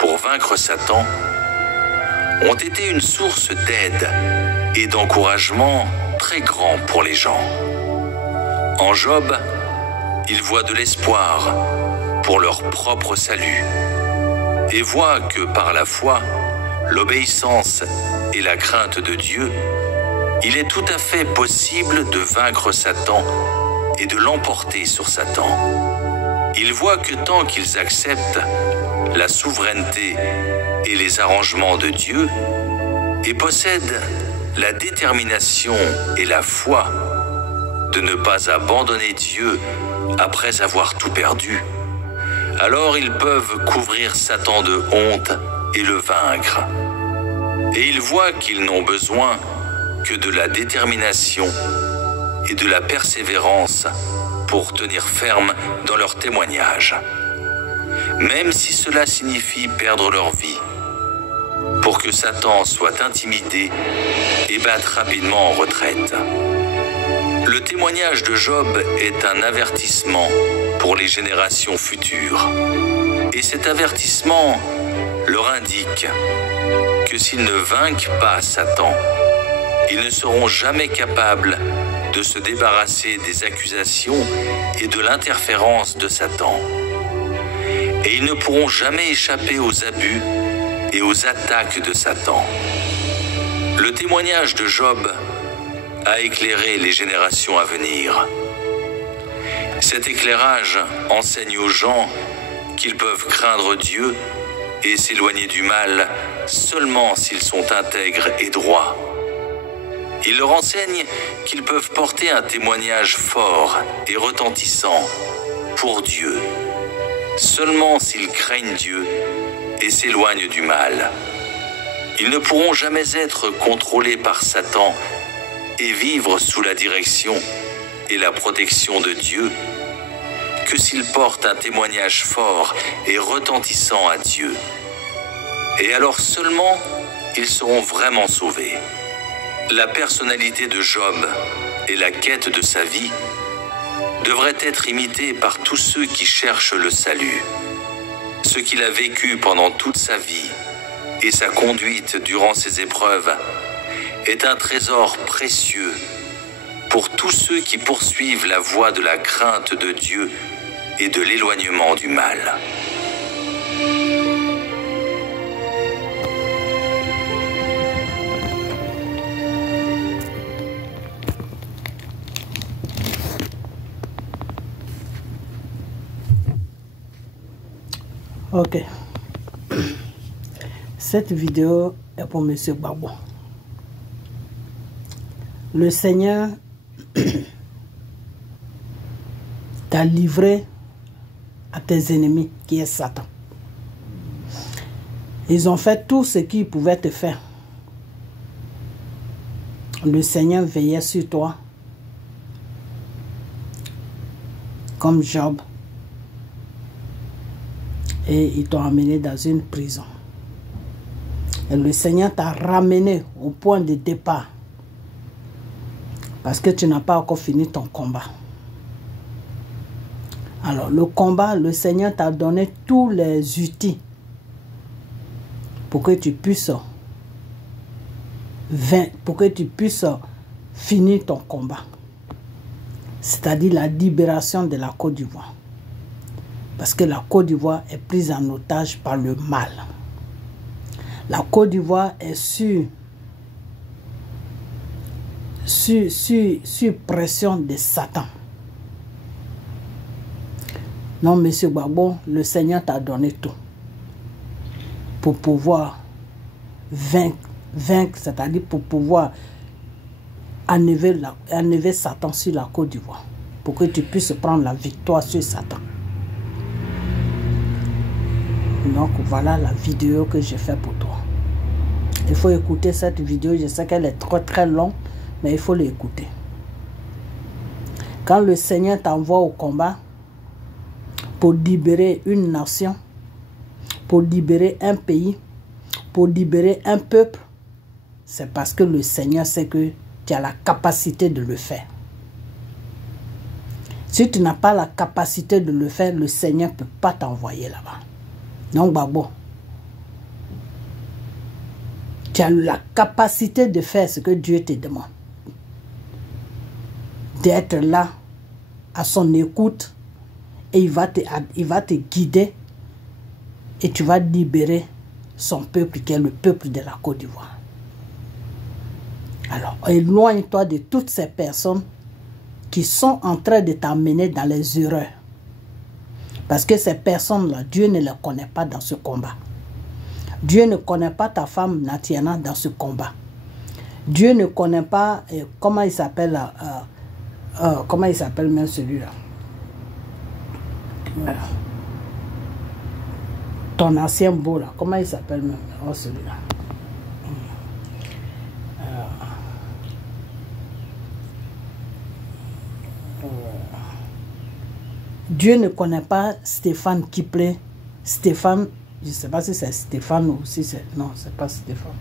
pour vaincre Satan ont été une source d'aide et d'encouragement très grand pour les gens. En Job, ils voient de l'espoir pour leur propre salut et voient que par la foi, l'obéissance et la crainte de Dieu, il est tout à fait possible de vaincre Satan et de l'emporter sur Satan. Ils voient que tant qu'ils acceptent la souveraineté et les arrangements de Dieu et possèdent la détermination et la foi de ne pas abandonner Dieu après avoir tout perdu, alors ils peuvent couvrir Satan de honte et le vaincre. Et ils voient qu'ils n'ont besoin que de la détermination et de la persévérance pour tenir ferme dans leur témoignage, même si cela signifie perdre leur vie, pour que Satan soit intimidé et batte rapidement en retraite. Le témoignage de Job est un avertissement pour les générations futures. Et cet avertissement leur indique que s'ils ne vainquent pas Satan, ils ne seront jamais capables de se débarrasser des accusations et de l'interférence de Satan. Et ils ne pourront jamais échapper aux abus et aux attaques de Satan. Le témoignage de Job a éclairé les générations à venir. Cet éclairage enseigne aux gens qu'ils peuvent craindre Dieu et s'éloigner du mal seulement s'ils sont intègres et droits. Il leur enseigne qu'ils peuvent porter un témoignage fort et retentissant pour Dieu, seulement s'ils craignent Dieu et s'éloignent du mal. Ils ne pourront jamais être contrôlés par Satan et vivre sous la direction et la protection de Dieu que s'ils portent un témoignage fort et retentissant à Dieu. Et alors seulement, ils seront vraiment sauvés. La personnalité de Job et la quête de sa vie devraient être imitées par tous ceux qui cherchent le salut. Ce qu'il a vécu pendant toute sa vie et sa conduite durant ses épreuves est un trésor précieux pour tous ceux qui poursuivent la voie de la crainte de Dieu et de l'éloignement du mal. Ok. Cette vidéo est pour Monsieur Gbagbo. Le Seigneur t'a livré à tes ennemis, qui est Satan. Ils ont fait tout ce qu'ils pouvaient te faire. Le Seigneur veillait sur toi, comme Job, et ils t'ont amené dans une prison. Et le Seigneur t'a ramené au point de départ, parce que tu n'as pas encore fini ton combat. Alors, le combat, le Seigneur t'a donné tous les outils pour que tu puisses finir ton combat. C'est-à-dire la libération de la Côte d'Ivoire. Parce que la Côte d'Ivoire est prise en otage par le mal. La Côte d'Ivoire est sur pression de Satan. Non, Monsieur Gbagbo, le Seigneur t'a donné tout pour pouvoir vaincre, c'est-à-dire pour pouvoir enlever Satan sur la Côte d'Ivoire, pour que tu puisses prendre la victoire sur Satan. Donc voilà la vidéo que j'ai fait pour toi. Il faut écouter cette vidéo, je sais qu'elle est très longue, mais il faut l'écouter. Quand le Seigneur t'envoie au combat pour libérer une nation, pour libérer un pays, pour libérer un peuple, c'est parce que le Seigneur sait que tu as la capacité de le faire. Si tu n'as pas la capacité de le faire, le Seigneur ne peut pas t'envoyer là-bas. Donc, Gbagbo, tu as la capacité de faire ce que Dieu te demande. D'être là, à son écoute, et il va te guider, et tu vas libérer son peuple, qui est le peuple de la Côte d'Ivoire. Alors, éloigne-toi de toutes ces personnes qui sont en train de t'amener dans les erreurs. Parce que ces personnes-là, Dieu ne les connaît pas dans ce combat. Dieu ne connaît pas ta femme Natiana dans ce combat. Dieu ne connaît pas, comment il s'appelle, comment il s'appelle même celui-là. Ton ancien beau là, comment il s'appelle même, oh, celui-là. Dieu ne connaît pas Stéphane Kiplé. Stéphane, je ne sais pas si c'est Stéphane ou si c'est... Non, c'est pas Stéphane.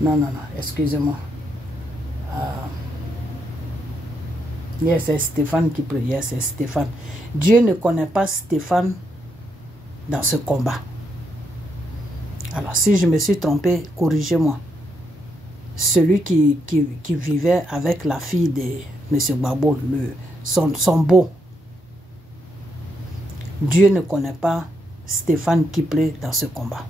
Non, excusez-moi. C'est Stéphane Kiplé. C'est Stéphane. Dieu ne connaît pas Stéphane dans ce combat. Alors, si je me suis trompé, corrigez-moi. Celui qui vivait avec la fille de M. Gbagbo, son beau. Dieu ne connaît pas Stéphane Kiplé dans ce combat.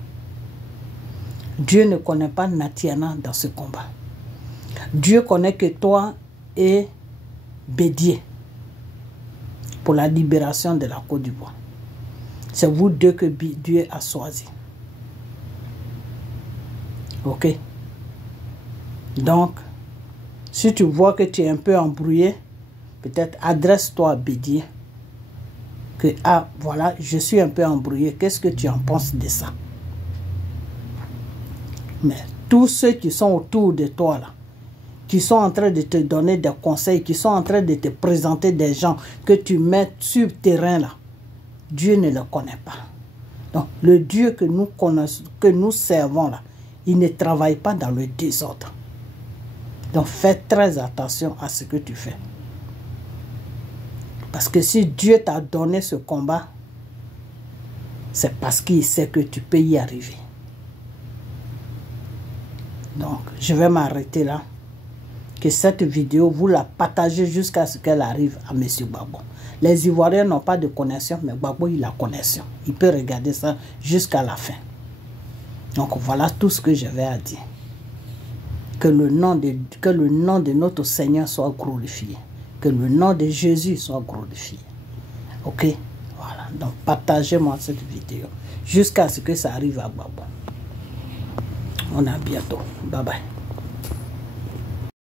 Dieu ne connaît pas Natiana dans ce combat. Dieu connaît que toi et Bédié pour la libération de la Côte d'Ivoire. C'est vous deux que Dieu a choisi. Ok? Donc, si tu vois que tu es un peu embrouillé, peut-être adresse-toi à Bédié. Que, ah, voilà, je suis un peu embrouillé. Qu'est-ce que tu en penses de ça? Mais tous ceux qui sont autour de toi, là, qui sont en train de te donner des conseils, qui sont en train de te présenter des gens que tu mets sur le terrain, là, Dieu ne le connaît pas. Donc, le Dieu que nous connaissons, que nous servons, là, il ne travaille pas dans le désordre. Donc, fais très attention à ce que tu fais. Parce que si Dieu t'a donné ce combat, c'est parce qu'il sait que tu peux y arriver. Donc, je vais m'arrêter là. Que cette vidéo, vous la partagez jusqu'à ce qu'elle arrive à M. Gbagbo. Les Ivoiriens n'ont pas de connexion, mais Gbagbo, il a connexion. Il peut regarder ça jusqu'à la fin. Donc, voilà tout ce que j'avais à dire. Que le nom de notre Seigneur soit glorifié. Que le nom de Jésus soit glorifié. Ok? Voilà. Donc, partagez-moi cette vidéo. jusqu'à ce que ça arrive à Gbagbo. On a bientôt. Bye bye.